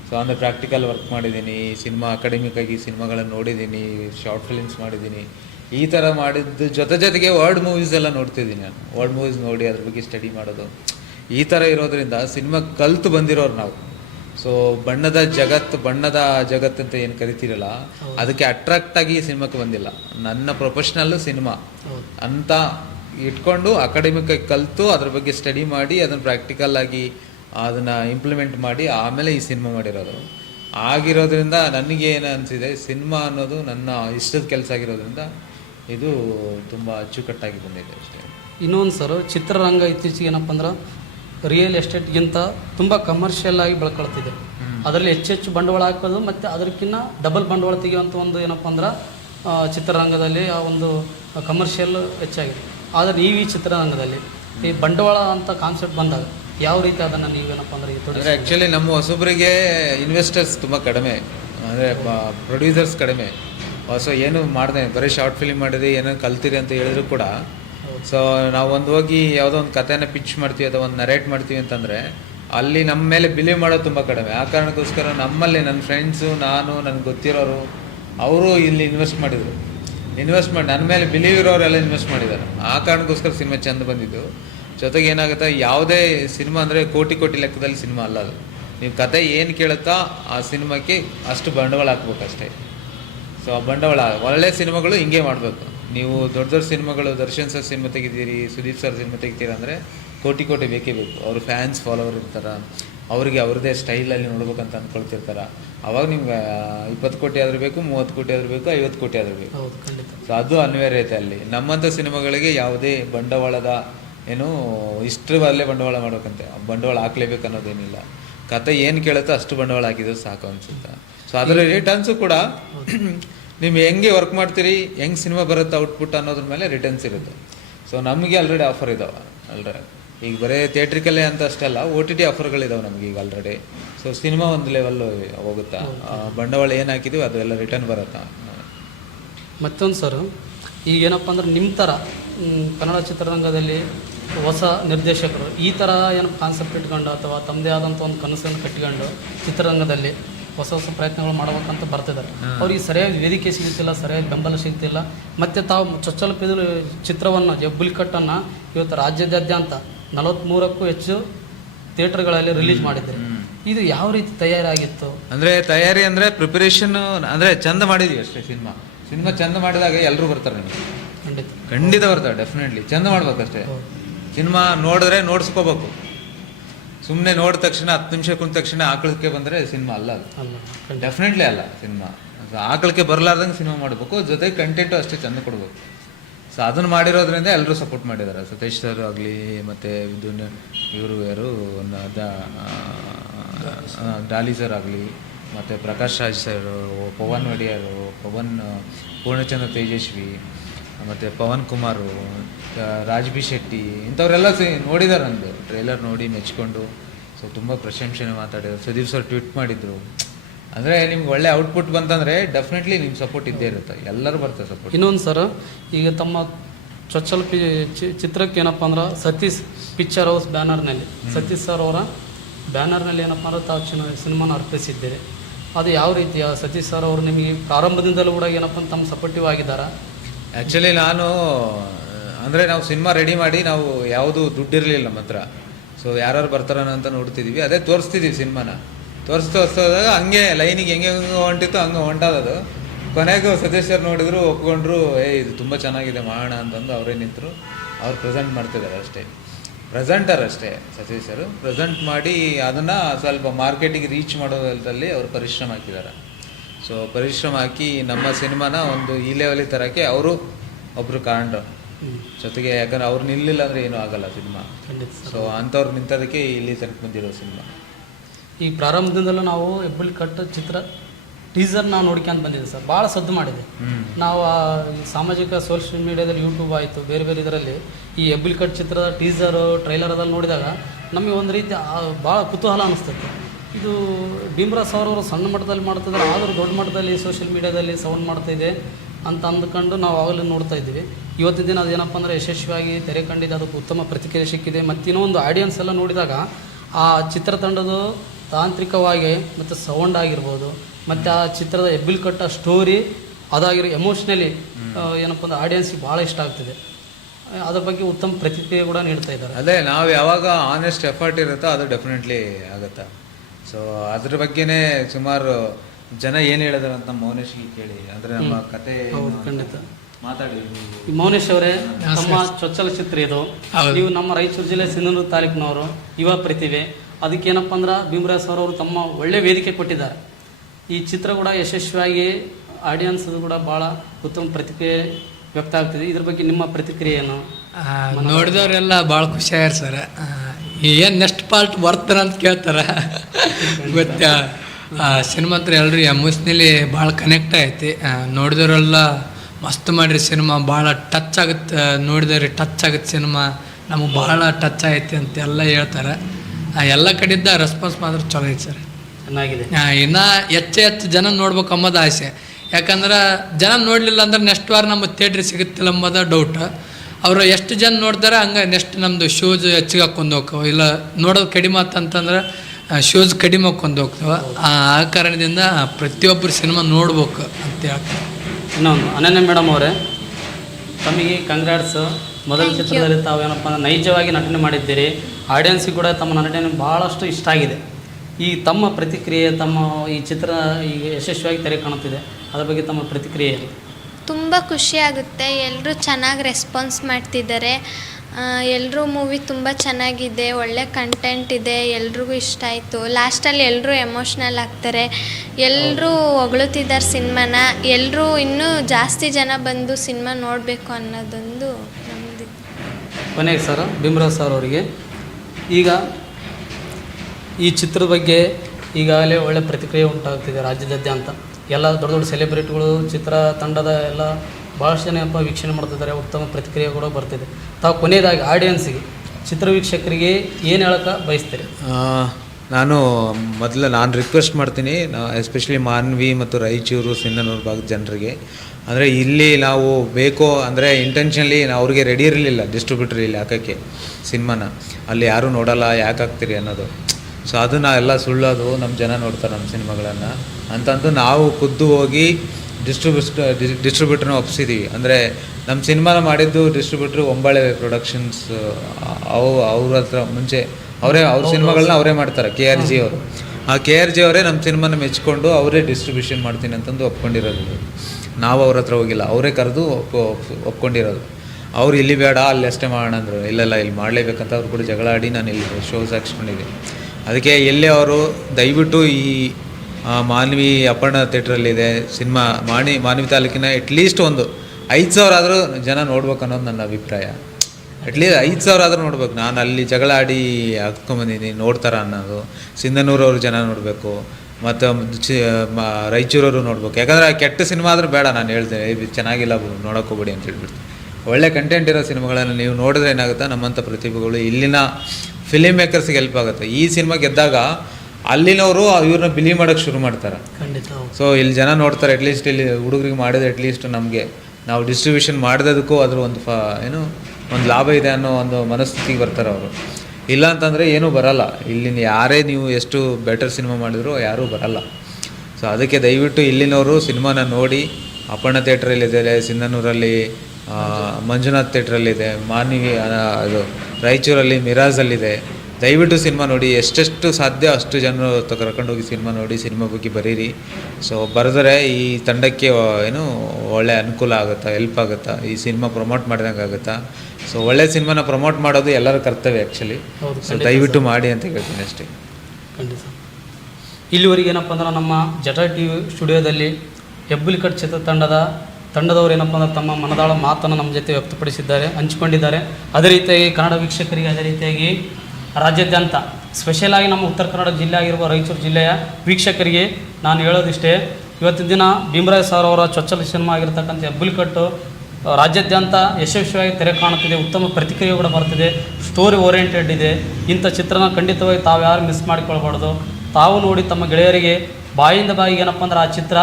Speaker 6: ಸೊ ಅಂದರೆ ಪ್ರಾಕ್ಟಿಕಲ್ ವರ್ಕ್ ಮಾಡಿದ್ದೀನಿ ಸಿನಿಮಾ ಅಕಾಡೆಮಿಕ್ ಆಗಿ ಸಿನಿಮಾಗಳನ್ನು ನೋಡಿದ್ದೀನಿ ಶಾರ್ಟ್ ಫಿಲ್ಮ್ಸ್ ಮಾಡಿದ್ದೀನಿ. ಈ ಥರ ಮಾಡಿದ್ದು ಜೊತೆ ಜೊತೆಗೆ ವರ್ಲ್ಡ್ ಮೂವೀಸ್ ಎಲ್ಲ ನೋಡ್ತಿದ್ದೀನಿ ನಾನು. ವರ್ಲ್ಡ್ ಮೂವೀಸ್ ನೋಡಿ ಅದ್ರ ಬಗ್ಗೆ ಸ್ಟಡಿ ಮಾಡೋದು. ಈ ಥರ ಇರೋದ್ರಿಂದ ಸಿನಿಮಾ ಕಲ್ತು ಬಂದಿರೋರು ನಾವು. ಸೊ ಬಣ್ಣದ ಜಗತ್ತು ಬಣ್ಣದ ಜಗತ್ತು ಅಂತ ಏನು ಕರಿತೀರಲ್ಲ ಅದಕ್ಕೆ ಅಟ್ರಾಕ್ಟ್ ಆಗಿ ಸಿನಿಮಾಕ್ಕೆ ಬಂದಿಲ್ಲ. ನನ್ನ ಪ್ರೊಫೆಷ್ನಲ್ಲು ಸಿನಿಮಾ ಅಂತ ಇಟ್ಕೊಂಡು ಅಕಾಡೆಮಿಕ್ ಆಗಿ ಕಲಿತು ಅದ್ರ ಬಗ್ಗೆ ಸ್ಟಡಿ ಮಾಡಿ ಅದನ್ನು ಪ್ರಾಕ್ಟಿಕಲ್ ಆಗಿ ಅದನ್ನು ಇಂಪ್ಲಿಮೆಂಟ್ ಮಾಡಿ ಆಮೇಲೆ ಈ ಸಿನಿಮಾ ಮಾಡಿರೋದು. ಆಗಿರೋದ್ರಿಂದ ನನಗೆ ಏನು ಅನಿಸಿದೆ ಸಿನಿಮಾ ಅನ್ನೋದು ನನ್ನ ಇಷ್ಟದ ಕೆಲಸ ಆಗಿರೋದ್ರಿಂದ ಇದು ತುಂಬ ಅಚ್ಚುಕಟ್ಟಾಗಿ ಬಂದಿದೆ ಅಷ್ಟೇ.
Speaker 5: ಇನ್ನೊಂದು ಸರ್ ಚಿತ್ರರಂಗ ಇತ್ತೀಚೆಗೆ ಏನಪ್ಪ ಅಂದ್ರೆ ರಿಯಲ್ ಎಸ್ಟೇಟ್ಗಿಂತ ತುಂಬ ಕಮರ್ಷಿಯಲ್ ಆಗಿ ಬೆಳ್ಕೊಳ್ತಿದೆ. ಅದರಲ್ಲಿ ಹೆಚ್ಚೆಚ್ಚು ಬಂಡವಾಳ ಹಾಕೋದು ಮತ್ತು ಅದಕ್ಕಿಂತ ಡಬಲ್ ಬಂಡವಾಳ ತೆಗೆಯುವಂಥ ಒಂದು ಏನಪ್ಪ ಅಂದ್ರೆ ಚಿತ್ರರಂಗದಲ್ಲಿ ಆ ಒಂದು ಕಮರ್ಷಿಯಲ್ ಹೆಚ್ಚಾಗಿದೆ. ಆದರೆ ಈ ಚಿತ್ರರಂಗದಲ್ಲಿ ಈ ಬಂಡವಾಳ ಅಂತ ಕಾನ್ಸೆಪ್ಟ್ ಬಂದಾಗ ಯಾವ ರೀತಿ ಅದನ್ನು ನೀವೇನಪ್ಪ ಅಂದ್ರೆ
Speaker 6: ಅಂದರೆ ಆ್ಯಕ್ಚುಲಿ ನಮ್ಮ ಹೊಸಬ್ರಿಗೆ ಇನ್ವೆಸ್ಟರ್ಸ್ ತುಂಬ ಕಡಿಮೆ. ಅಂದರೆ ಪ್ರೊಡ್ಯೂಸರ್ಸ್ ಕಡಿಮೆ. ಸೊ ಏನು ಮಾಡಿದೆ ಬರೀ ಶಾರ್ಟ್ ಫಿಲ್ಮ್ ಮಾಡಿದೆ ಏನೋ ಕಲ್ತೀರಿ ಅಂತ ಹೇಳಿದ್ರು ಕೂಡ. ಸೊ ನಾವು ಒಂದು ಹೋಗಿ ಯಾವುದೋ ಒಂದು ಕಥೆನ ಪಿಚ್ ಮಾಡ್ತೀವಿ ಅಥವಾ ಒಂದು ನರೇಟ್ ಮಾಡ್ತೀವಿ ಅಂತಂದರೆ ಅಲ್ಲಿ ನಮ್ಮ ಮೇಲೆ ಬಿಲೀವ್ ಮಾಡೋದು ತುಂಬ ಕಡಿಮೆ. ಆ ಕಾರಣಕ್ಕೋಸ್ಕರ ನಮ್ಮಲ್ಲಿ ನನ್ನ ಫ್ರೆಂಡ್ಸು ನಾನು ನನಗೆ ಗೊತ್ತಿರೋರು ಅವರು ಇಲ್ಲಿ ಇನ್ವೆಸ್ಟ್ ಮಾಡಿದರು. ಇನ್ವೆಸ್ಟ್ ಮಾಡಿ ನನ್ನ ಮೇಲೆ ಬಿಲೀವ್ ಇರೋರೆಲ್ಲ ಇನ್ವೆಸ್ಟ್ ಮಾಡಿದ್ದಾರೆ. ಆ ಕಾರಣಕ್ಕೋಸ್ಕರ ಸಿನಿಮಾ ಚೆಂದ ಬಂದಿದ್ದು. ಜೊತೆಗೆ ಏನಾಗುತ್ತೆ, ಯಾವುದೇ ಸಿನಿಮಾ ಅಂದರೆ ಕೋಟಿ ಕೋಟಿ ಲೆಕ್ಕದಲ್ಲಿ ಸಿನಿಮಾ ಅಲ್ಲ ಅದು. ನೀವು ಕತೆ ಏನು ಕೇಳುತ್ತಾ, ಆ ಸಿನಿಮಾಕ್ಕೆ ಅಷ್ಟು ಬಂಡವಾಳ ಹಾಕ್ಬೇಕು ಅಷ್ಟೇ ಸೊ ಆ ಬಂಡವಾಳ, ಒಳ್ಳೆ ಸಿನಿಮಾಗಳು ಹಿಂಗೆ ಮಾಡಬೇಕು. ನೀವು ದೊಡ್ಡ ದೊಡ್ಡ ಸಿನಿಮಾಗಳು ದರ್ಶನ್ ಸರ್ ಸಿನಿಮಾ ತೆಗಿತೀರಿ ಸುದೀಪ್ ಸರ್ ಸಿನಿಮಾ ತೆಗಿತೀರ ಅಂದರೆ ಕೋಟಿ ಕೋಟಿ ಬೇಕೇ ಬೇಕು. ಅವ್ರ ಫ್ಯಾನ್ಸ್ ಫಾಲೋವರ್ ಇರ್ತಾರೆ. ಅವರಿಗೆ ಅವ್ರದ್ದೇ ಸ್ಟೈಲಲ್ಲಿ ನೋಡ್ಬೇಕಂತ ಅಂದ್ಕೊಳ್ತಿರ್ತಾರೆ ಅವಾಗ ನಿಮ್ಗೆ ಇಪ್ಪತ್ತು ಕೋಟಿ ಆದರೂ ಬೇಕು, ಮೂವತ್ತು ಕೋಟಿ ಆದರೂ ಬೇಕು, ಐವತ್ತು ಕೋಟಿ ಆದರೂ ಬೇಕು. ಸೊ ಅದು ಅನಿವಾರ್ಯತೆ ಅಲ್ಲಿ ನಮ್ಮಂಥ ಸಿನಿಮಾಗಳಿಗೆ ಯಾವುದೇ ಬಂಡವಾಳದ ಏನು ಇಷ್ಟರಲ್ಲೇ ಬಂಡವಾಳ ಮಾಡ್ಬೇಕಂತೆ. ಬಂಡವಾಳ ಹಾಕ್ಲೇಬೇಕು ಅನ್ನೋದೇನಿಲ್ಲ. ಕತೆ ಏನು ಕೇಳುತ್ತೋ ಅಷ್ಟು ಬಂಡವಾಳ ಹಾಕಿದ್ರು ಸಾಕು ಅನ್ಸುತ್ತೆ. ಸೊ ಅದರ ರಿಟರ್ನ್ಸು ಕೂಡ ನೀವು ಹೆಂಗೆ ವರ್ಕ್ ಮಾಡ್ತೀರಿ ಹೆಂಗೆ ಸಿನಿಮಾ ಬರುತ್ತೆ ಔಟ್ಪುಟ್ ಅನ್ನೋದ್ರ ಮೇಲೆ ರಿಟರ್ನ್ಸ್ ಇರುತ್ತೆ. ಸೊ ನಮಗೆ ಆಲ್ರೆಡಿ ಆಫರ್ ಇದಾವೆ ಆಲ್ರೆಡಿ ಈಗ ಬರೀ ಥಿಯೇಟ್ರಿಕಲ್ಲೇ ಅಂತ ಅಷ್ಟೇ ಅಲ್ಲ ಒ ಟಿ ಟಿ ಆಫರ್ಗಳಿದಾವೆ ನಮಗೆ ಈಗ ಆಲ್ರೆಡಿ ಸೊ ಸಿನಿಮಾ ಒಂದು ಲೆವೆಲ್ ಹೋಗುತ್ತಾ? ಬಂಡವಾಳ ಏನು ಹಾಕಿದೀವಿ ಅದೆಲ್ಲ ರಿಟರ್ನ್ ಬರುತ್ತಾ?
Speaker 5: ಮತ್ತೊಂದು ಸರ್ ಈಗೇನಪ್ಪ ಅಂದ್ರೆ ನಿಮ್ಮ ಥರ ಕನ್ನಡ ಚಿತ್ರರಂಗದಲ್ಲಿ ಹೊಸ ನಿರ್ದೇಶಕರು ಈ ಥರ ಏನಪ್ಪ ಕಾನ್ಸೆಪ್ಟ್ ಇಟ್ಕೊಂಡು ಅಥವಾ ತಮ್ಮದೇ ಆದಂಥ ಒಂದು ಕನಸನ್ನು ಕಟ್ಟಿಕೊಂಡು ಚಿತ್ರರಂಗದಲ್ಲಿ ಹೊಸ ಹೊಸ ಪ್ರಯತ್ನಗಳು ಮಾಡಬೇಕಂತ ಬರ್ತಿದ್ದಾರೆ. ಅವ್ರಿಗೆ ಸರಿಯಾಗಿ ವೇದಿಕೆ ಸಿಗುತ್ತಿಲ್ಲ ಸರಿಯಾಗಿ ಬೆಂಬಲ ಸಿಗ್ತಿಲ್ಲ ಮತ್ತು ತಾವು ಚೊಚ್ಚಲ ಪಿದಲು ಚಿತ್ರವನ್ನು ಜಬ್ಬುಲಿಕಟ್ಟನ್ನು ಇವತ್ತು ರಾಜ್ಯದಾದ್ಯಂತ ನಲವತ್ತ್ಮೂರಕ್ಕೂ ಹೆಚ್ಚು ಥಿಯೇಟರ್ಗಳಲ್ಲಿ ರಿಲೀಸ್ ಮಾಡಿದ್ದಾರೆ. ಇದು ಯಾವ ರೀತಿ ತಯಾರಾಗಿತ್ತು?
Speaker 6: ಅಂದರೆ ತಯಾರಿ ಅಂದರೆ ಪ್ರಿಪರೇಷನ್ ಅಂದರೆ ಚಂದ ಮಾಡಿದ್ವಿ ಅಷ್ಟೇ ಸಿನಿಮಾ. ಸಿನಿಮಾ ಚಂದ ಮಾಡಿದಾಗ ಎಲ್ಲರೂ ಬರ್ತಾರೆ ನಿಮಗೆ. ಖಂಡಿತ. ಬರ್ತಾರೆ ಡೆಫಿನೆಟ್ಲಿ ಚಂದ ಮಾಡ್ಬೇಕಷ್ಟೇ. ಸಿನಿಮಾ ನೋಡಿದ್ರೆ ನೋಡಿಸ್ಕೋಬೇಕು. ಸುಮ್ಮನೆ ನೋಡಿದ ತಕ್ಷಣ ಹತ್ತು ನಿಮಿಷ ಕುಂತ ತಕ್ಷಣ ಆಕಳಕ್ಕೆ ಬಂದರೆ ಸಿನಿಮಾ ಅಲ್ಲ ಅದು. ಡೆಫಿನೆಟ್ಲಿ ಅಲ್ಲ ಸಿನಿಮಾ. ಆಕಳಕ್ಕೆ ಬರಲಾರ್ದಂಗೆ ಸಿನಿಮಾ ಮಾಡಬೇಕು. ಜೊತೆಗೆ ಕಂಟೆಂಟು ಅಷ್ಟೇ ಚಂದ ಕೊಡಬೇಕು. ಸೊ ಅದನ್ನು ಮಾಡಿರೋದ್ರಿಂದ ಎಲ್ಲರೂ ಸಪೋರ್ಟ್ ಮಾಡಿದ್ದಾರೆ ಸತೀಶ್ ಸರ್ ಆಗಲಿ ಮತ್ತು ವಿದ್ಯುನ್ ಇವರು ಯಾರು ಡಾಲಿ ಸರ್ ಆಗಲಿ ಮತ್ತು ಪ್ರಕಾಶ್ ರಾಜ್ ಸರ್ ಪವನ್ ಒಡೆಯರು ಪವನ್ ಪೂರ್ಣಚಂದ್ರ ತೇಜಸ್ವಿ ಮತ್ತು ಪವನ್ ಕುಮಾರು ರಾಜ್ಬಿ ರಾಜ್ ಬಿ ಶೆಟ್ಟಿ ಇಂಥವರೆಲ್ಲ ಸಿ ನೋಡಿದ್ದಾರೆ ನಂದು. ಟ್ರೈಲರ್ ನೋಡಿ ಮೆಚ್ಕೊಂಡು. ಸೊ ತುಂಬ ಪ್ರಶಂಸನೆ ಮಾತಾಡಿದ್ರು. ಸುದೀಪ್ ಸರ್ ಟ್ವೀಟ್ ಮಾಡಿದ್ರು. ಅಂದರೆ ನಿಮ್ಗೆ ಒಳ್ಳೆ ಔಟ್ಪುಟ್ ಬಂತಂದರೆ ಡೆಫಿನೆಟ್ಲಿ ನಿಮ್ಮ ಸಪೋರ್ಟ್ ಇದ್ದೇ ಇರುತ್ತೆ. ಎಲ್ಲರೂ ಬರ್ತಾರೆ ಸಪೋರ್ಟ್
Speaker 5: ಇನ್ನೊಂದು ಸರ್ ಈಗ ತಮ್ಮ ಚೊಚ್ಚಲ ಪಿ ಚಿ- ಚಿತ್ರಕ್ಕೆ ಏನಪ್ಪ ಅಂದ್ರೆ ಸತೀಶ್ ಪಿಕ್ಚರ್ ಹೌಸ್ ಬ್ಯಾನರ್ನಲ್ಲಿ ಸತೀಶ್ ಸರ್ ಅವರ ಬ್ಯಾನರ್ನಲ್ಲಿ ಏನಪ್ಪ ಅಂದ್ರೆ ತಾವು ಚಿನ್ನ ಸಿನಿಮಾನ ಅರ್ಪಿಸಿದ್ದೀರಿ. ಅದು ಯಾವ ರೀತಿಯ ಸತೀಶ್ ಸರ್ ಅವರು ನಿಮಗೆ ಪ್ರಾರಂಭದಿಂದಲೂ ಕೂಡ ಏನಪ್ಪ ಅಂತ ತಮ್ಮ ಸಪೋರ್ಟಿವ್ ಆಗಿದ್ದಾರೆ?
Speaker 6: ಆ್ಯಕ್ಚುಲಿ ನಾನು, ಅಂದರೆ ನಾವು ಸಿನಿಮಾ ರೆಡಿ ಮಾಡಿ ನಾವು ಯಾವುದು ದುಡ್ಡಿರಲಿಲ್ಲ ನಮ್ಮ ಹತ್ರ. ಸೊ ಯಾರು ಬರ್ತಾರನ ಅಂತ ನೋಡ್ತಿದ್ದೀವಿ ಅದೇ ತೋರಿಸ್ತಿದ್ವಿ ಸಿನಿಮಾನ. ತೋರಿಸ್ತಾ ತೋರಿಸೋದಾಗ ಹಂಗೆ ಲೈನಿಗೆ ಹೆಂಗೆ ಹೆಂಗೆ ಹೊಂಟಿತ್ತು ಹಂಗೆ ಹೊಂಟಾದದು. ಕೊನೆಗೂ ಸರ್ ನೋಡಿದ್ರು, ಒಪ್ಕೊಂಡ್ರು, ಏ, ಇದು ತುಂಬ ಚೆನ್ನಾಗಿದೆ, ಮಾಡೋಣ ಅಂತಂದು ಅವರೇ ನಿಂತರು. ಅವ್ರು ಪ್ರೆಸೆಂಟ್ ಮಾಡ್ತಿದ್ದಾರೆ ಅಷ್ಟೇ. ಪ್ರೆಸೆಂಟರ್ ಅಷ್ಟೇ ಸತೀಶ್ ಸರ್. ಪ್ರೆಸೆಂಟ್ ಮಾಡಿ ಅದನ್ನು ಸ್ವಲ್ಪ ಮಾರ್ಕೆಟಿಗೆ ರೀಚ್ ಮಾಡೋದ್ರಲ್ಲಿ ಅವರು ಪರಿಶ್ರಮ ಹಾಕಿದ್ದಾರೆ. ಸೊ ಪರಿಶ್ರಮ ಹಾಕಿ ನಮ್ಮ ಸಿನಿಮಾನ ಒಂದು ಈ ಲೆವೆಲಿಗೆ ತರಕ್ಕೆ ಅವರು ಒಬ್ಬರು ಕಾರಣರು ಜೊತೆಗೆ ಯಾಕಂದ್ರೆ ಅವ್ರು ನಿಲ್ಲಿಲ್ಲ ಅಂದರೆ ಏನೂ ಆಗಲ್ಲ ಸಿನಿಮಾ. ಸೊ ಅಂಥವ್ರು ನಿಂತದಕ್ಕೆ ಇಲ್ಲಿ ತನಕ ಬಂದಿರೋ ಸಿನಿಮಾ.
Speaker 5: ಈ ಪ್ರಾರಂಭದಿಂದಲೂ ನಾವು ಎಬ್ಬಲ್ ಕಟ್ ಚಿತ್ರ ಟೀಸರ್ ನಾವು ನೋಡ್ಕೊಂಡು ಬಂದಿದ್ದೆ ಸರ್. ಭಾಳ ಸದ್ದು ಮಾಡಿದೆ. ನಾವು ಆ ಸಾಮಾಜಿಕ ಸೋಷಿಯಲ್ ಮೀಡಿಯಾದಲ್ಲಿ ಯೂಟ್ಯೂಬ್ ಆಯಿತು ಬೇರೆ ಬೇರೆ ಇದರಲ್ಲಿ ಈ ಎಬ್ಬಿಲ್ ಕಟ್ ಚಿತ್ರದ ಟೀಸರು ಟ್ರೈಲರ್ ಅದಲ್ಲಿ ನೋಡಿದಾಗ ನಮಗೆ ಒಂದು ರೀತಿ ಭಾಳ ಕುತೂಹಲ ಅನಿಸ್ತೈತೆ ಇದು ಭೀಮ್ರಾಜ್ ಸರ್ ಅವರು ಸಣ್ಣ ಮಟ್ಟದಲ್ಲಿ ಮಾಡ್ತಿದ್ದಾರೆ ಆದರೂ ದೊಡ್ಡ ಮಟ್ಟದಲ್ಲಿ ಸೋಷಿಯಲ್ ಮೀಡಿಯಾದಲ್ಲಿ ಸೌಂಡ್ ಮಾಡ್ತಾಯಿದೆ ಅಂತ ಅಂದ್ಕೊಂಡು ನಾವು ಆಗಲೇ ನೋಡ್ತಾ ಇದ್ದೀವಿ. ಇವತ್ತಿನ ದಿನ ಅದೇನಪ್ಪ ಅಂದರೆ ಯಶಸ್ವಿಯಾಗಿ ತೆರೆ ಕಂಡಿದೆ ಅದಕ್ಕೆ ಉತ್ತಮ ಪ್ರತಿಕ್ರಿಯೆ ಸಿಕ್ಕಿದೆ. ಮತ್ತು ಇನ್ನೊಂದು ಆಡಿಯನ್ಸ್ ಎಲ್ಲ ನೋಡಿದಾಗ ಆ ಚಿತ್ರತಂಡದ ತಾಂತ್ರಿಕವಾಗಿ ಮತ್ತು ಸೌಂಡ್ ಆಗಿರ್ಬೋದು ಮತ್ತು ಆ ಚಿತ್ರದ ಎಬ್ಬಿಲ್ ಕಟ್ಟ ಸ್ಟೋರಿ ಅದಾಗಿರೋ ಎಮೋಷ್ನಲಿ ಏನಪ್ಪ ಅಂದ್ರೆ ಆಡಿಯನ್ಸ್ಗೆ ಭಾಳ ಇಷ್ಟ ಆಗ್ತಿದೆ. ಅದ್ರ ಬಗ್ಗೆ ಉತ್ತಮ ಪ್ರತಿಕ್ರಿಯೆ ಕೂಡ ನೀಡ್ತಾ ಇದ್ದಾರೆ.
Speaker 6: ಅದೇ ನಾವು ಯಾವಾಗ ಆನೆಸ್ಟ್ ಎಫರ್ಟ್ ಇರುತ್ತೋ ಅದು ಡೆಫಿನೆಟ್ಲಿ ಆಗುತ್ತೆ. ಸೊ ಅದ್ರ ಬಗ್ಗೆನೇ ಸುಮಾರು ಜನ ಏನು ಹೇಳಿದಾರೆ ಅಂತ ಮೌನೇಶ್ಗೆ ಕೇಳಿ. ಅಂದ್ರೆ ನಮ್ಮ ಕತೆ
Speaker 5: ಖಂಡಿತ.
Speaker 6: ಮಾತಾಡಿ.
Speaker 5: ಈ ಮೌನೇಶ್ ಅವರೇ ನಮ್ಮ ಚೊಚ್ಚಲ ಚಿತ್ರ ಇದು. ನೀವು ನಮ್ಮ ರಾಯಚೂರು ಜಿಲ್ಲೆ ಸಿಂಧನೂರು ತಾಲೂಕಿನವರು ಯುವ ಪ್ರತಿಭೆ. ಅದಕ್ಕೇನಪ್ಪ ಅಂದ್ರೆ ಭೀಮರಾಜ್ ಸರ್ ಅವರು ತಮ್ಮ ಒಳ್ಳೆ ವೇದಿಕೆ ಕೊಟ್ಟಿದ್ದಾರೆ. ಈ ಚಿತ್ರ ಕೂಡ ಯಶಸ್ವಿಯಾಗಿ ಆಡಿಯನ್ಸ್ ಕೂಡ ಭಾಳ ಉತ್ತಮ ಪ್ರತಿಕ್ರಿಯೆ ವ್ಯಕ್ತ ಆಗ್ತಿದೆ. ಇದ್ರ ಬಗ್ಗೆ ನಿಮ್ಮ ಪ್ರತಿಕ್ರಿಯೆ ಏನು?
Speaker 2: ನೋಡಿದವರೆಲ್ಲ ಭಾಳ ಖುಷಿ ಆಗ್ಯಾರ ಸರ್. ಏನು ನೆಕ್ಸ್ಟ್ ಪಾರ್ಟ್ ಬರ್ತಾರ ಅಂತ ಕೇಳ್ತಾರೆ. ಗೊತ್ತಾ? ಸಿನಿಮಾ ಹತ್ರ ಎಲ್ಲರೂ ಎಮೋಷ್ನಲಿ ಭಾಳ ಕನೆಕ್ಟ್ ಐತಿ. ನೋಡಿದವರೆಲ್ಲ ಮಸ್ತ್ ಮಾಡಿರಿ ಸಿನಿಮಾ ಭಾಳ ಟಚ್ ಆಗುತ್ತೆ. ನೋಡಿದವ್ರಿ ಟಚ್ ಆಗುತ್ತೆ ಸಿನಿಮಾ ನಮಗೆ ಭಾಳ ಟಚ್ ಆಯ್ತು ಅಂತ ಎಲ್ಲ ಹೇಳ್ತಾರೆ. ಆ, ಎಲ್ಲ ಕಡೆಯಿಂದ ರೆಸ್ಪಾನ್ಸ್ ಮಾತ್ರ ಚಲೋ ಐತೆ ಸರ್.
Speaker 5: ಚೆನ್ನಾಗಿದೆ.
Speaker 2: ಇನ್ನ ಹೆಚ್ಚು ಹೆಚ್ಚು ಜನ ನೋಡ್ಬೇಕು ಅಂಬೋದು ಆಸೆ. ಯಾಕಂದ್ರೆ ಜನ ನೋಡಲಿಲ್ಲ ಅಂದ್ರೆ ನೆಕ್ಸ್ಟ್ ವಾರ ನಮ್ಮ ಥಿಯೇಟ್ರಿಗೆ ಸಿಗುತ್ತಿಲ್ಲ ಅಂಬೋದ ಡೌಟ್ ಅವರು ಎಷ್ಟು ಜನ ನೋಡ್ತಾರೆ ಹಂಗೆ ನೆಕ್ಸ್ಟ್ ನಮ್ಮದು ಶೂಸ್ ಹೆಚ್ಚಿಗೆ ಹಾಕೊಂಡು ಹೋಗ್ತವೆ. ಇಲ್ಲ ನೋಡೋದು ಕಡಿಮೆ ಆತಂತಂದ್ರೆ ಶೂಸ್ ಕಡಿಮೆ ಹಾಕೊಂಡು ಹೋಗ್ತವೆ. ಆ ಆ ಕಾರಣದಿಂದ ಪ್ರತಿಯೊಬ್ಬರು ಸಿನಿಮಾ ನೋಡ್ಬೇಕು ಅಂತ ಹೇಳ್ತಾರೆ
Speaker 5: ಇನ್ನೊಂದು ಅನನ್ಯ ಮೇಡಮ್ ಅವರೇ ತಮಗೆ ಕಂಗ್ರಾಟ್ಸ್ ಮೊದಲ ಚಿತ್ರದಲ್ಲಿ ತಾವು ಏನಪ್ಪ ಅಂದ್ರೆ ನೈಜವಾಗಿ ನಟನೆ ಮಾಡಿದ್ದೀರಿ. ಆಡಿಯನ್ಸಿಗೆ ಕೂಡ ತಮ್ಮ ನಟನೆ ಭಾಳಷ್ಟು ಇಷ್ಟ ಆಗಿದೆ. ಈ ತಮ್ಮ ಪ್ರತಿಕ್ರಿಯೆ ತಮ್ಮ ಈ ಚಿತ್ರ ಈಗ ಯಶಸ್ವಿಯಾಗಿ ತೆರೆ ಕಾಣುತ್ತಿದೆ. ಅದರ ಬಗ್ಗೆ ತಮ್ಮ ಪ್ರತಿಕ್ರಿಯೆ ಏನು?
Speaker 7: ತುಂಬ ಖುಷಿ ಆಗುತ್ತೆ. ಎಲ್ಲರೂ ಚೆನ್ನಾಗಿ ರೆಸ್ಪಾನ್ಸ್ ಮಾಡ್ತಿದ್ದಾರೆ. ಎಲ್ಲರೂ ಮೂವಿ ತುಂಬ ಚೆನ್ನಾಗಿದೆ. ಒಳ್ಳೆ ಕಂಟೆಂಟ್ ಇದೆ. ಎಲ್ರಿಗೂ ಇಷ್ಟ ಆಯಿತು. ಲಾಸ್ಟಲ್ಲಿ ಎಲ್ಲರೂ ಎಮೋಷ್ನಲ್ ಆಗ್ತಾರೆ. ಎಲ್ಲರೂ ಹೊಗಳುತ್ತಿದ್ದಾರೆ ಸಿನಿಮಾನ. ಎಲ್ಲರೂ ಇನ್ನೂ ಜಾಸ್ತಿ ಜನ ಬಂದು ಸಿನಿಮಾ ನೋಡಬೇಕು ಅನ್ನೋದೊಂದು ನಮ್ಮದು
Speaker 5: ಕೊನೆಗೆ ಸರ್ ಭೀಮರಾಜ್ ಸರ್ ಅವರಿಗೆ. ಈಗ ಈ ಚಿತ್ರದ ಬಗ್ಗೆ ಈಗಾಗಲೇ ಒಳ್ಳೆ ಪ್ರತಿಕ್ರಿಯೆ ಉಂಟಾಗ್ತಿದೆ ರಾಜ್ಯದಾದ್ಯಂತ. ಎಲ್ಲ ದೊಡ್ಡ ದೊಡ್ಡ ಸೆಲೆಬ್ರಿಟಿಗಳು ಚಿತ್ರ ತಂಡದ ಎಲ್ಲ ಭಾಳಷ್ಟು ಜನ ಏನಪ್ಪ ವೀಕ್ಷಣೆ ಮಾಡ್ತಿದ್ದಾರೆ, ಉತ್ತಮ ಪ್ರತಿಕ್ರಿಯೆ ಕೂಡ ಬರ್ತಿದೆ. ತಾವು ಕೊನೆಯದಾಗಿ ಆಡಿಯನ್ಸಿಗೆ ಚಿತ್ರ ವೀಕ್ಷಕರಿಗೆ ಏನು ಹೇಳಕ್ಕೆ ಬಯಸ್ತೀರಿ?
Speaker 6: ನಾನು ಮೊದಲು ನಾನು ರಿಕ್ವೆಸ್ಟ್ ಮಾಡ್ತೀನಿ ಎಸ್ಪೆಷಲಿ ಮಾನ್ವಿ ಮತ್ತು ರಾಯಚೂರು, ಸಿಂಧನೂರು ಭಾಗದ ಜನರಿಗೆ. ಅಂದರೆ ಇಲ್ಲಿ ನಾವು ಬೇಕೋ ಅಂದರೆ ಇಂಟೆನ್ಷನ್ಲಿ ಅವ್ರಿಗೆ ರೆಡಿ ಇರಲಿಲ್ಲ ಡಿಸ್ಟ್ರಿಬ್ಯೂಟರ್ ಇಲ್ಲಿ ಹಾಕೋಕ್ಕೆ ಸಿನಿಮಾನ. ಅಲ್ಲಿ ಯಾರೂ ನೋಡಲ್ಲ, ಯಾಕೆ ಹಾಕ್ತೀರಿ ಅನ್ನೋದು. ಸೊ ಅದನ್ನ ಎಲ್ಲ ಸುಳ್ಳೋದು ನಮ್ಮ ಜನ ನೋಡ್ತಾರೆ ನಮ್ಮ ಸಿನಿಮಾಗಳನ್ನು. ಅಂತಂದು ನಾವು ಖುದ್ದು ಹೋಗಿ ಡಿಸ್ಟ್ರಿಬ್ಯೂಸ್ ಡಿಸ್ಟ್ರಿಬ್ಯೂಟರ್ನ ಒಪ್ಸಿದ್ದೀವಿ ಅಂದರೆ ನಮ್ಮ ಸಿನಿಮಾನ ಮಾಡಿದ್ದು ಡಿಸ್ಟ್ರಿಬ್ಯೂಟ್ರು ಒಂಬಾಳೆ ಪ್ರೊಡಕ್ಷನ್ಸ್ ಅವು ಅವ್ರ ಹತ್ರ ಮುಂಚೆ ಅವರೇ ಅವ್ರ ಸಿನಿಮಾಗಳನ್ನ ಅವರೇ ಮಾಡ್ತಾರೆ ಕೆ ಆರ್ ಜಿ ಅವರು. ಆ ಕೆ ಆರ್ ಜಿ ಅವರೇ ನಮ್ಮ ಸಿನಿಮಾನ ಮೆಚ್ಕೊಂಡು ಅವರೇ ಡಿಸ್ಟ್ರಿಬ್ಯೂಷನ್ ಮಾಡ್ತೀನಿ ಅಂತಂದು ಒಪ್ಕೊಂಡಿರೋದು. ನಾವು ಅವ್ರ ಹತ್ರ ಹೋಗಿಲ್ಲ ಅವರೇ ಕರೆದು ಒಪ್ಪು ಒಪ್- ಒಪ್ಕೊಂಡಿರೋದು. ಅವ್ರು ಇಲ್ಲಿ ಬೇಡ ಅಲ್ಲಿ ಅಷ್ಟೇ ಮಾಡೋಣ ಅಂದರು. ಇಲ್ಲೆಲ್ಲ ಇಲ್ಲಿ ಮಾಡಲೇಬೇಕಂತ ಅವ್ರು ಕೂಡ ಜಗಳ ಆಡಿ ನಾನು ಇಲ್ಲಿ ಶೋಸ್ ಹಾಕ್ಸ್ಕೊಂಡಿದ್ದೀನಿ. ಅದಕ್ಕೆ ಎಲ್ಲೇ ಅವರು, ದಯವಿಟ್ಟು ಈ ಮಾನವಿ ಅಪ್ಪಣ್ಣ ಥಿಯೇಟ್ರಲ್ಲಿದೆ, ಸಿನಿಮಾ ಮಾಣಿ ಮಾನ್ವಿ ತಾಲೂಕಿನ ಅಟ್ಲೀಸ್ಟ್ ಒಂದು ಐದು ಸಾವಿರ ಆದರೂ ಜನ ನೋಡ್ಬೇಕು ಅನ್ನೋದು ನನ್ನ ಅಭಿಪ್ರಾಯ. ಅಟ್ಲೀಸ್ಟ್ ಐದು ಸಾವಿರ ಆದರೂ ನೋಡ್ಬೇಕು. ನಾನು ಅಲ್ಲಿ ಜಗಳ ಆಡಿ ಹಾಕ್ಕೊಂಬಂದಿದ್ದೀನಿ, ನೋಡ್ತಾರ ಅನ್ನೋದು. ಸಿಂಧನೂರವರು ಜನ ನೋಡಬೇಕು. ಮತ್ತು ಮ- ರಾಯಚೂರವರು ನೋಡ್ಬೇಕು. ಯಾಕಂದರೆ ಕೆಟ್ಟ ಸಿನಿಮಾ ಆದರೂ ಬೇಡ, ನಾನು ಹೇಳ್ತೇನೆ. ಇದು ಚೆನ್ನಾಗಿಲ್ಲ ನೋಡೋಕೆ ಅಂತ ಹೇಳ್ಬಿಡ್ತೀನಿ. ಒಳ್ಳೆ ಕಂಟೆಂಟ್ ಇರೋ ಸಿನಿಮಾಗಳನ್ನು ನೀವು ನೋಡಿದ್ರೆ ಏನಾಗುತ್ತೆ, ನಮ್ಮಂಥ ಪ್ರತಿಭೆಗಳು ಇಲ್ಲಿನ ಫಿಲಿಮ್ ಮೇಕರ್ಸ್ಗೆ ಹೆಲ್ಪ್ ಆಗುತ್ತೆ. ಈ ಸಿನಿಮಾ ಗೆದ್ದಾಗ ಅಲ್ಲಿನವರು ಇವ್ರನ್ನ ಬಿಲೀವ್ ಮಾಡೋಕ್ಕೆ ಶುರು ಮಾಡ್ತಾರೆ.
Speaker 5: ಖಂಡಿತ ಹೌದು.
Speaker 6: ಸೊ ಇಲ್ಲಿ ಜನ ನೋಡ್ತಾರೆ ಅಟ್ಲೀಸ್ಟ್ ಇಲ್ಲಿ ಹುಡುಗರಿಗೆ ಮಾಡಿದ್ರೆ ಅಟ್ಲೀಸ್ಟ್ ನಮಗೆ ನಾವು ಡಿಸ್ಟ್ರಿಬ್ಯೂಷನ್ ಮಾಡಿದದಕ್ಕೂ ಅದ್ರ ಒಂದು ಫ ಏನು ಒಂದು ಲಾಭ ಇದೆ ಅನ್ನೋ ಒಂದು ಮನಸ್ಥಿತಿಗೆ ಬರ್ತಾರೆ ಅವರು. ಇಲ್ಲ ಅಂತಂದರೆ ಏನೂ ಬರಲ್ಲ. ಇಲ್ಲಿನ ಯಾರೇ ನೀವು ಎಷ್ಟು ಬೆಟರ್ ಸಿನಿಮಾ ಮಾಡಿದ್ರು ಯಾರೂ ಬರಲ್ಲ. ಸೊ ಅದಕ್ಕೆ ದಯವಿಟ್ಟು ಇಲ್ಲಿನವರು ಸಿನಿಮಾನ ನೋಡಿ ಅಪ್ಪಣ್ಣ ಥಿಯೇಟ್ರಲ್ಲಿದೆ ಸಿಂಧನೂರಲ್ಲಿ ಆ, ಮಂಜುನಾಥ್ ಥಿಯೇಟ್ರಲ್ಲಿದೆ. ಮಾನಿಗೆ ಅದು ರಾಯಚೂರಲ್ಲಿ ಮಿರಾಜಲ್ಲಿದೆ. ದಯವಿಟ್ಟು ಸಿನಿಮಾ ನೋಡಿ. ಎಷ್ಟೆಷ್ಟು ಸಾಧ್ಯ ಅಷ್ಟು ಜನರು ಕರ್ಕೊಂಡೋಗಿ ಸಿನಿಮಾ ನೋಡಿ ಸಿನಿಮಾ ಬಗ್ಗೆ ಬರೀರಿ. ಸೊ ಬರೆದರೆ ಈ ತಂಡಕ್ಕೆ ಏನು ಒಳ್ಳೆ ಅನುಕೂಲ ಆಗುತ್ತಾ ಹೆಲ್ಪ್ ಆಗುತ್ತಾ ಈ ಸಿನಿಮಾ ಪ್ರಮೋಟ್ ಮಾಡಿದಂಗೆ ಆಗುತ್ತಾ? ಸೊ ಒಳ್ಳೆ ಸಿನಿಮಾನ ಪ್ರಮೋಟ್ ಮಾಡೋದು ಎಲ್ಲರ ಕರ್ತವ್ಯ ಆ್ಯಕ್ಚುಲಿ ಸೊ ದಯವಿಟ್ಟು ಮಾಡಿ ಅಂತ ಹೇಳ್ತೀನಿ ಅಷ್ಟೇ.
Speaker 5: ಖಂಡಿತ ಇಲ್ಲಿವರೆಗೆ ಏನಪ್ಪ ಅಂದ್ರೆ ನಮ್ಮ ಜಟಾ ಟಿ ವಿ ಸ್ಟುಡಿಯೋದಲ್ಲಿ ಹೆಬ್ಬುಲಿಕಟ್ ಚಿತ್ರತಂಡದ ತಂಡದವರು ಏನಪ್ಪ ಅಂದ್ರೆ ತಮ್ಮ ಮನದಾಳ ಮಾತನ್ನು ನಮ್ಮ ಜೊತೆ ವ್ಯಕ್ತಪಡಿಸಿದ್ದಾರೆ, ಹಂಚಿಕೊಂಡಿದ್ದಾರೆ. ಅದೇ ರೀತಿಯಾಗಿ ಕನ್ನಡ ವೀಕ್ಷಕರಿಗೆ, ಅದೇ ರೀತಿಯಾಗಿ ರಾಜ್ಯಾದ್ಯಂತ ಸ್ಪೆಷಲ್ ಆಗಿ ನಮ್ಮ ಉತ್ತರ ಕನ್ನಡ ಜಿಲ್ಲೆ ಆಗಿರುವ ರಾಯಚೂರು ಜಿಲ್ಲೆಯ ವೀಕ್ಷಕರಿಗೆ ನಾನು ಹೇಳೋದಿಷ್ಟೇ, ಇವತ್ತಿನ ದಿನ ಭೀಮರಾಜ್ ಸರ್ ಅವರ ಚೊಚ್ಚಲ ಸಿನಿಮಾ ಆಗಿರ್ತಕ್ಕಂಥ ಹೆಬ್ಬುಲಿಕಟ್ಟು ರಾಜ್ಯಾದ್ಯಂತ ಯಶಸ್ವಿಯಾಗಿ ತೆರೆ ಕಾಣುತ್ತಿದೆ, ಉತ್ತಮ ಪ್ರತಿಕ್ರಿಯೆ ಕೂಡ ಬರ್ತಿದೆ ಸ್ಟೋರಿ ಓರಿಯೆಂಟೆಡ್ ಇದೆ. ಇಂಥ ಚಿತ್ರನ ಖಂಡಿತವಾಗಿ ತಾವು ಯಾರು ಮಿಸ್ ಮಾಡಿಕೊಳ್ಬಾರ್ದು. ತಾವು ನೋಡಿ ತಮ್ಮ ಗೆಳೆಯರಿಗೆ ಬಾಯಿಂದ ಬಾಯಿಗೆ ಏನಪ್ಪ ಅಂದ್ರೆ ಆ ಚಿತ್ರ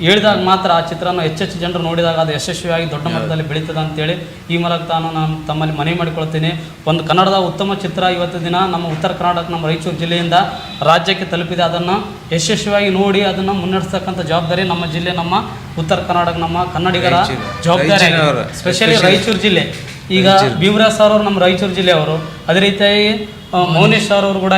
Speaker 5: ಹೇಳಿದಾಗ ಮಾತ್ರ ಆ ಚಿತ್ರನ ಹೆಚ್ಚೆಚ್ಚು ಜನರು ನೋಡಿದಾಗ ಅದು ಯಶಸ್ವಿಯಾಗಿ ದೊಡ್ಡ ಮಟ್ಟದಲ್ಲಿ ಬೆಳೀತದೆ ಅಂತೇಳಿ ಈ ಮೂಲಕ ತಾನು ನಾನು ತಮ್ಮಲ್ಲಿ ಮನವಿ ಮಾಡಿಕೊಳ್ತೀನಿ. ಒಂದು ಕನ್ನಡದ ಉತ್ತಮ ಚಿತ್ರ ಇವತ್ತು ದಿನ ನಮ್ಮ ಉತ್ತರ ಕರ್ನಾಟಕ ನಮ್ಮ ರಾಯಚೂರು ಜಿಲ್ಲೆಯಿಂದ ರಾಜ್ಯಕ್ಕೆ ತಲುಪಿದೆ. ಅದನ್ನು ಯಶಸ್ವಿಯಾಗಿ ನೋಡಿ ಅದನ್ನು ಮುನ್ನಡೆಸ್ತಕ್ಕಂಥ ಜವಾಬ್ದಾರಿ ನಮ್ಮ ಜಿಲ್ಲೆ ನಮ್ಮ ಉತ್ತರ ಕರ್ನಾಟಕ ನಮ್ಮ ಕನ್ನಡಿಗರ ಜವಾಬ್ದಾರಿ. ಸ್ಪೆಷಲಿ ರಾಯಚೂರು ಜಿಲ್ಲೆ. ಈಗ ಭೀಮರಾಜ್ ಸರ್ ಅವರು ನಮ್ಮ ರಾಯಚೂರು ಜಿಲ್ಲೆಯವರು ಅದೇ ರೀತಿಯಾಗಿ ಮೌನೇಶ್ ಸರ್ ಅವರು ಕೂಡ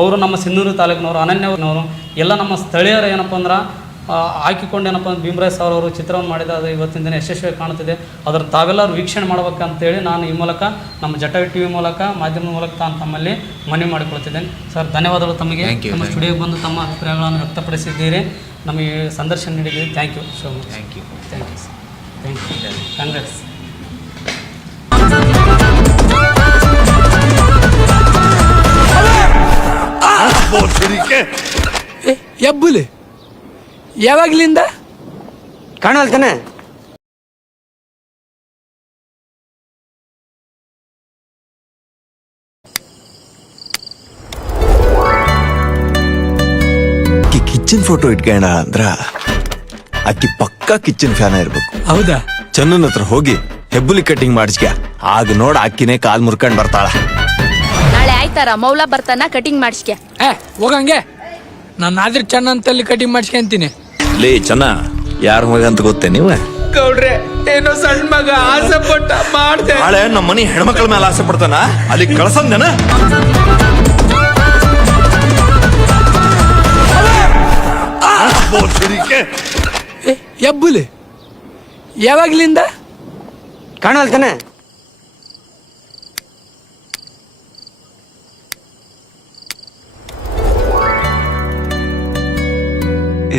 Speaker 5: ಅವರು ನಮ್ಮ ಸಿಂಧೂರು ತಾಲೂಕಿನವರು ಅನನ್ಯವ್ರನವರು ಎಲ್ಲ ನಮ್ಮ ಸ್ಥಳೀಯರು ಏನಪ್ಪ ಅಂದ್ರೆ ಆ, ಹಾಕಿಕೊಂಡು ಏನಪ್ಪ ಅಂದ್ರೆ ಭೀಮರಾಜ್ ಸರ್ ಅವರು ಚಿತ್ರವನ್ನು ಮಾಡಿದ ಅದು ಇವತ್ತಿನ ದಿನ ಯಶಸ್ವಿಯಾಗಿ ಕಾಣುತ್ತಿದೆ. ಅದರ ತಾವೆಲ್ಲರೂ ವೀಕ್ಷಣೆ ಮಾಡ್ಬೇಕಂತೇಳಿ ನಾನು ಈ ಮೂಲಕ ನಮ್ಮ ಜಟ ಟಿ ವಿ ಮೂಲಕ ಮಾಧ್ಯಮದ ಮೂಲಕ ತಾನು ತಮ್ಮಲ್ಲಿ ಮನವಿ ಮಾಡಿಕೊಳ್ತಿದ್ದೇನೆ. ಸರ್ ಧನ್ಯವಾದಗಳು ತಮಗೆ. ನಮ್ಮ ಸ್ಟುಡಿಯೋಗೆ ಬಂದು ತಮ್ಮ ಅಭಿಪ್ರಾಯಗಳನ್ನು ವ್ಯಕ್ತಪಡಿಸಿದ್ದೀರಿ. ನಮಗೆ ಸಂದರ್ಶನ ನೀಡಿದ್ದೀರಿ. Thank you so much
Speaker 6: thank you
Speaker 5: thank you sir thank you Congress
Speaker 2: Ebbuli. ಯಾವಾಗ್ಲಿಂದ?
Speaker 4: ಕಾಣಲ್ತಾನೆ
Speaker 1: ಅಕ್ಕಿ ಕಿಚನ್ ಫೋಟೋ ಇಟ್ಕೋಣ ಅಂದ್ರ ಅಕ್ಕಿ ಪಕ್ಕಾ ಕಿಚನ್ ಫ್ಯಾನ್ ಇರ್ಬೇಕು.
Speaker 2: ಹೌದಾ?
Speaker 1: ಚನ್ನನ್ ಹತ್ರ ಹೋಗಿ ಹೆಬ್ಬುಲಿ ಕಟಿಂಗ್ ಮಾಡಿಸ್ಕ ಆಗ ನೋಡ ಅಕ್ಕಿನೇ ಕಾಲ್ ಮುರ್ಕೊಂಡ್ ಬರ್ತಾಳ.
Speaker 3: ನಾಳೆ ಆಯ್ತಾರ? ಮೌಲ ಬರ್ತಾನ ಕಟಿಂಗ್ ಮಾಡಿಸ್ಕೆ
Speaker 2: ಏ ಹೋಗಂಗೆ. ನಾನು ಆದ್ರೆ ಚೆನ್ನ ಅಂತಲ್ಲಿ ಕಟಿಂಗ್ ಮಾಡಿಸ್ಕೊಂತೀನಿ
Speaker 1: ಲೇ ಚನ್ನ ಯಾರ ಮಗ ಅಂತ ಗೊತ್ತೇ ನೀವ?
Speaker 2: ಗೌಡ್ರೆ ಏನೋ ಸಣ್ಣ ಮಗ ಆಸೆ ಪಟ್ಟ ಮಾಡ್ದೆ.
Speaker 1: ನಾಳೆ ನಮ್ಮ ಮನಿ ಹೆಣ್ಮಕ್ಳ ಮೇಲೆ ಆಸೆ ಪಡ್ತಾನ? ಅಲ್ಲಿ ಕಳ್ಸಂದೇನ
Speaker 2: ಎಬ್ಬುಲಿ. ಯಾವಾಗ್ಲಿಂದ?
Speaker 4: ಕಾಣಲ್ತಾನೆ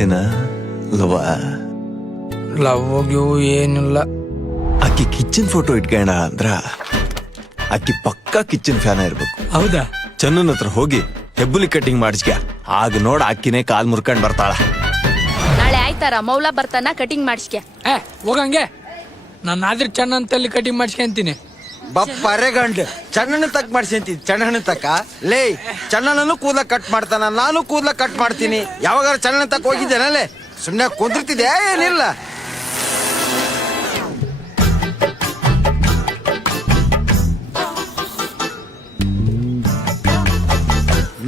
Speaker 1: ಏನ? ಲವ.
Speaker 2: ಲವ್ ಹೋಗ್ಯವು ಏನಿಲ್ಲ.
Speaker 1: ಅಕ್ಕಿ ಕಿಚನ್ ಫೋಟೋ ಇಟ್ಕೋಣ ಅಂದ್ರ ಅಕ್ಕಿ ಪಕ್ಕಾ ಕಿಚನ್ ಫ್ಯಾನ್ ಇರ್ಬೇಕು.
Speaker 2: ಹೌದಾ?
Speaker 1: ಚನ್ನನ್ ಹತ್ರ ಹೋಗಿ ಹೆಬ್ಬುಲಿ ಕಟಿಂಗ್ ಮಾಡಿಸ್ಕ ಆಗ ನೋಡ ಅಕ್ಕಿನೇ ಕಾಲ್ ಮುರ್ಕೊಂಡ್ ಬರ್ತಾಳ.
Speaker 3: ನಾಳೆ ಆಯ್ತಾರ ಮೌಲ ಬರ್ತಾನ ಕಟಿಂಗ್ ಮಾಡಿಸ್ಕೆ
Speaker 2: ಏ ಹೋಗಂಗೆ. ನಾನು ಆದ್ರೆ ಚೆನ್ನ ತಲೆ ಕಟಿಂಗ್ ಮಾಡಿಸ್ಕೊಂತೀನಿ
Speaker 8: ಬಪ್ಪರೆ ಗಂಡ ಚಣ್ಣನ ತಕ್ ಮಾಡಿಸಿ ಚಣ್ಣನ ತಕ್ಕ? ಲೇ ಚಣ್ಣನನ್ನು ಕೂದಲ ಕಟ್ ಮಾಡ್ತಾನ. ನಾನು ಕೂದಲ ಕಟ್ ಮಾಡ್ತೀನಿ. ಯಾವಾಗ ಚಣ್ಣನ ತಕ್ಕ ಹೋಗಿದ್ದೇನಲ್ಲೇ? ಸುಮ್ಮನೆ ಕುಂದಿರ್ತಿದ್ಯಾ? ಏನಿಲ್ಲ.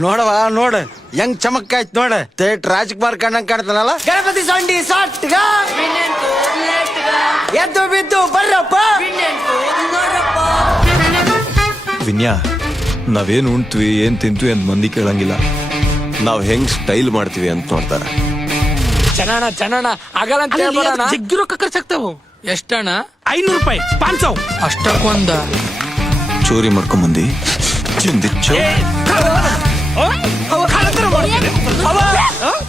Speaker 8: ನೋಡವ ನೋಡ. ಹೆಂಗ್ ಚಮಕ್ ಆಯ್ತು ನೋಡ. ತೇಟ್ ರಾಜ್ಕುಮಾರ್ ಕಂಡಂಗ್ ಕಾಣ್ತಾನಲ್ಲ? ಗಣಪತಿ ಸೊಂಡಿ ಸಾಟ್ಗ. ಎದ್ದು ಬಿದ್ದು ಬರ್ರಪ್ಪ.
Speaker 9: ವಿನ್ಯಾ ನಾವೇನು ಉಣ್ತೀವಿ ಏನ್ ತಿಂತೀವಿ ಅಂತ ಮಂದಿ ಕೇಳಂಗಿಲ್ಲ. ನಾವು ಹೆಂಗ್ ಸ್ಟೈಲ್ ಮಾಡ್ತೀವಿ ಅಂತ ನೋಡ್ತಾರ.
Speaker 2: ಚೆನ್ನಣ ಚೆನ್ನಣ ಆಗಲ್ಲ ಅಂತ ಹೇಳ್ಬೇಡಣ
Speaker 10: ಜಗ್ಗಿ ರೊಕ್ಕ ಖರ್ಚಾಗ್ತಾವು
Speaker 2: ಎಷ್ಟಣ್ಣ
Speaker 10: ಐನೂರು ರೂಪಾಯಿ ಪಾಂಚ್ ಸಾವ್
Speaker 2: ಅಷ್ಟಕ್ಕೊಂದ
Speaker 9: ಚೋರಿ ಮಾಡ್ಕೊಂಬಂದಿ ಚಿಂದಿಚ್ಚು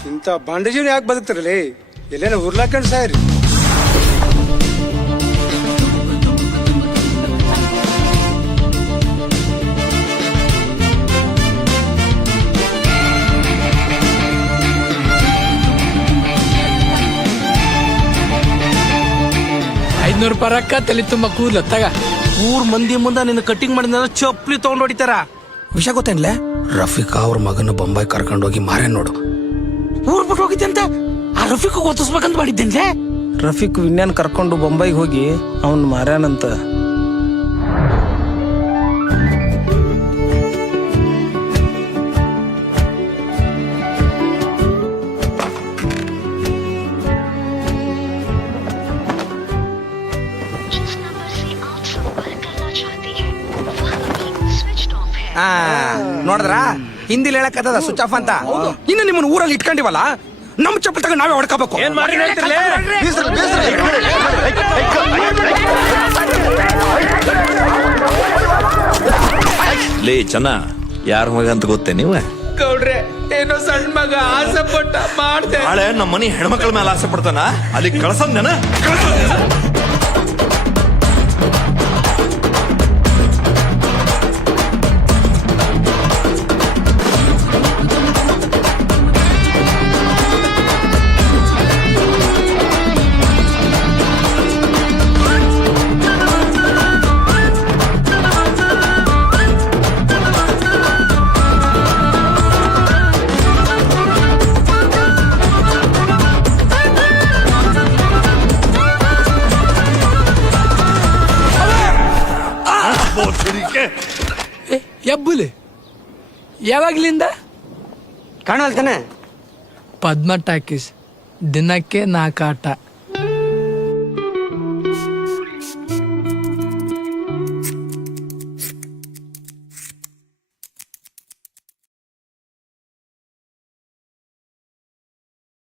Speaker 11: ಇಂಥ ಬಾಂಡೆ ಜೀವನ ಯಾಕೆ ಬದುಕ್ತಾರಲಿ ಎಲ್ಲೇನ ಉರ್ಲಾಕಂಡ್ ಸಾಯ್ರಿ
Speaker 2: ರೂಪಾಯಿ ರೊಕ್ಕ ತಲೆ ತುಂಬಾ ಕೂದ್ಲ ತಗ.
Speaker 10: ಊರ್ ಮಂದಿ ಮುಂದೆ ನಿನ್ನ ಕಟಿಂಗ್ ಮಾಡಿದ ಚಪ್ಪಲಿ ತಗೊಂಡ್ ಹೊಡಿತಾರ. ವಿಷಯ ಗೊತ್ತೇನ್ಲೆ? ರಫೀಕ್ ಅವ್ರ ಮಗನ ಬೊಂಬಾಯಿ ಕರ್ಕೊಂಡೋಗಿ ಮಾರೇ ನೋಡು. ಊರ್ ಬಿಟ್ಟು ಹೋಗಿದ್ದೆ ಅಂತ? ಆ ರಫೀಕ್ ಗೊತ್ತಿಸ್ಬೇಕಂತ ಮಾಡಿದ್ದೇನ್ಲೆ? ರಫೀಕ್ ವಿನ್ಯಾನ್ ಕರ್ಕೊಂಡು ಬೊಂಬೈಗೆ ಹೋಗಿ ಅವನ್ ಮಾರ್ಯಾನಂತ ಆ ನೋಡಿದ್ರ? ಹಿಂದಿಲ್ ಹೇಳಕತ್ತದ ಸ್ವಿಚ್ ಆಫ್ ಅಂತ. ಇನ್ನು ನಿಮ್ಮನ್ನ ಊರಲ್ಲಿ ಇಟ್ಕೊಂಡಿವಲ್ಲ? ನಮ್ ಚಪ್ಪಲ್ ತಗೊಂಡು ನಾವೇ ಹೊಡ್ಕೋಬೇಕು ಏನ್ ಮಾಡಿ
Speaker 9: ಲೇ ಚನ್ನ ಯಾರ ಮಗ ಅಂತ ಗೊತ್ತೇ ನೀವ?
Speaker 2: ಗೌಡ್ರೆ ಏನೋ ಸಣ್ಣ ಮಗ ಆಸೆ ಪಟ್ಟ ಮಾಡ್ದೆ
Speaker 9: ನಾಳೆ ನಮ್ಮ ಮನಿ ಹೆಣ್ಮಕ್ಳ ಮೇಲೆ ಆಸೆ ಪಡ್ತಾನ ಅಲ್ಲಿ ಕಳ್ಸಂದೇನ
Speaker 2: ಎಬ್ಬುಲಿ ಯಾವಾಗ್ಲಿಂದ?
Speaker 4: ಕಾಣಲ್ತಾನೆ
Speaker 2: ಪದ್ಮ ಟಾಕೀಸ್ ದಿನಕ್ಕೆ ನಾಲ್ಕು ಆಟ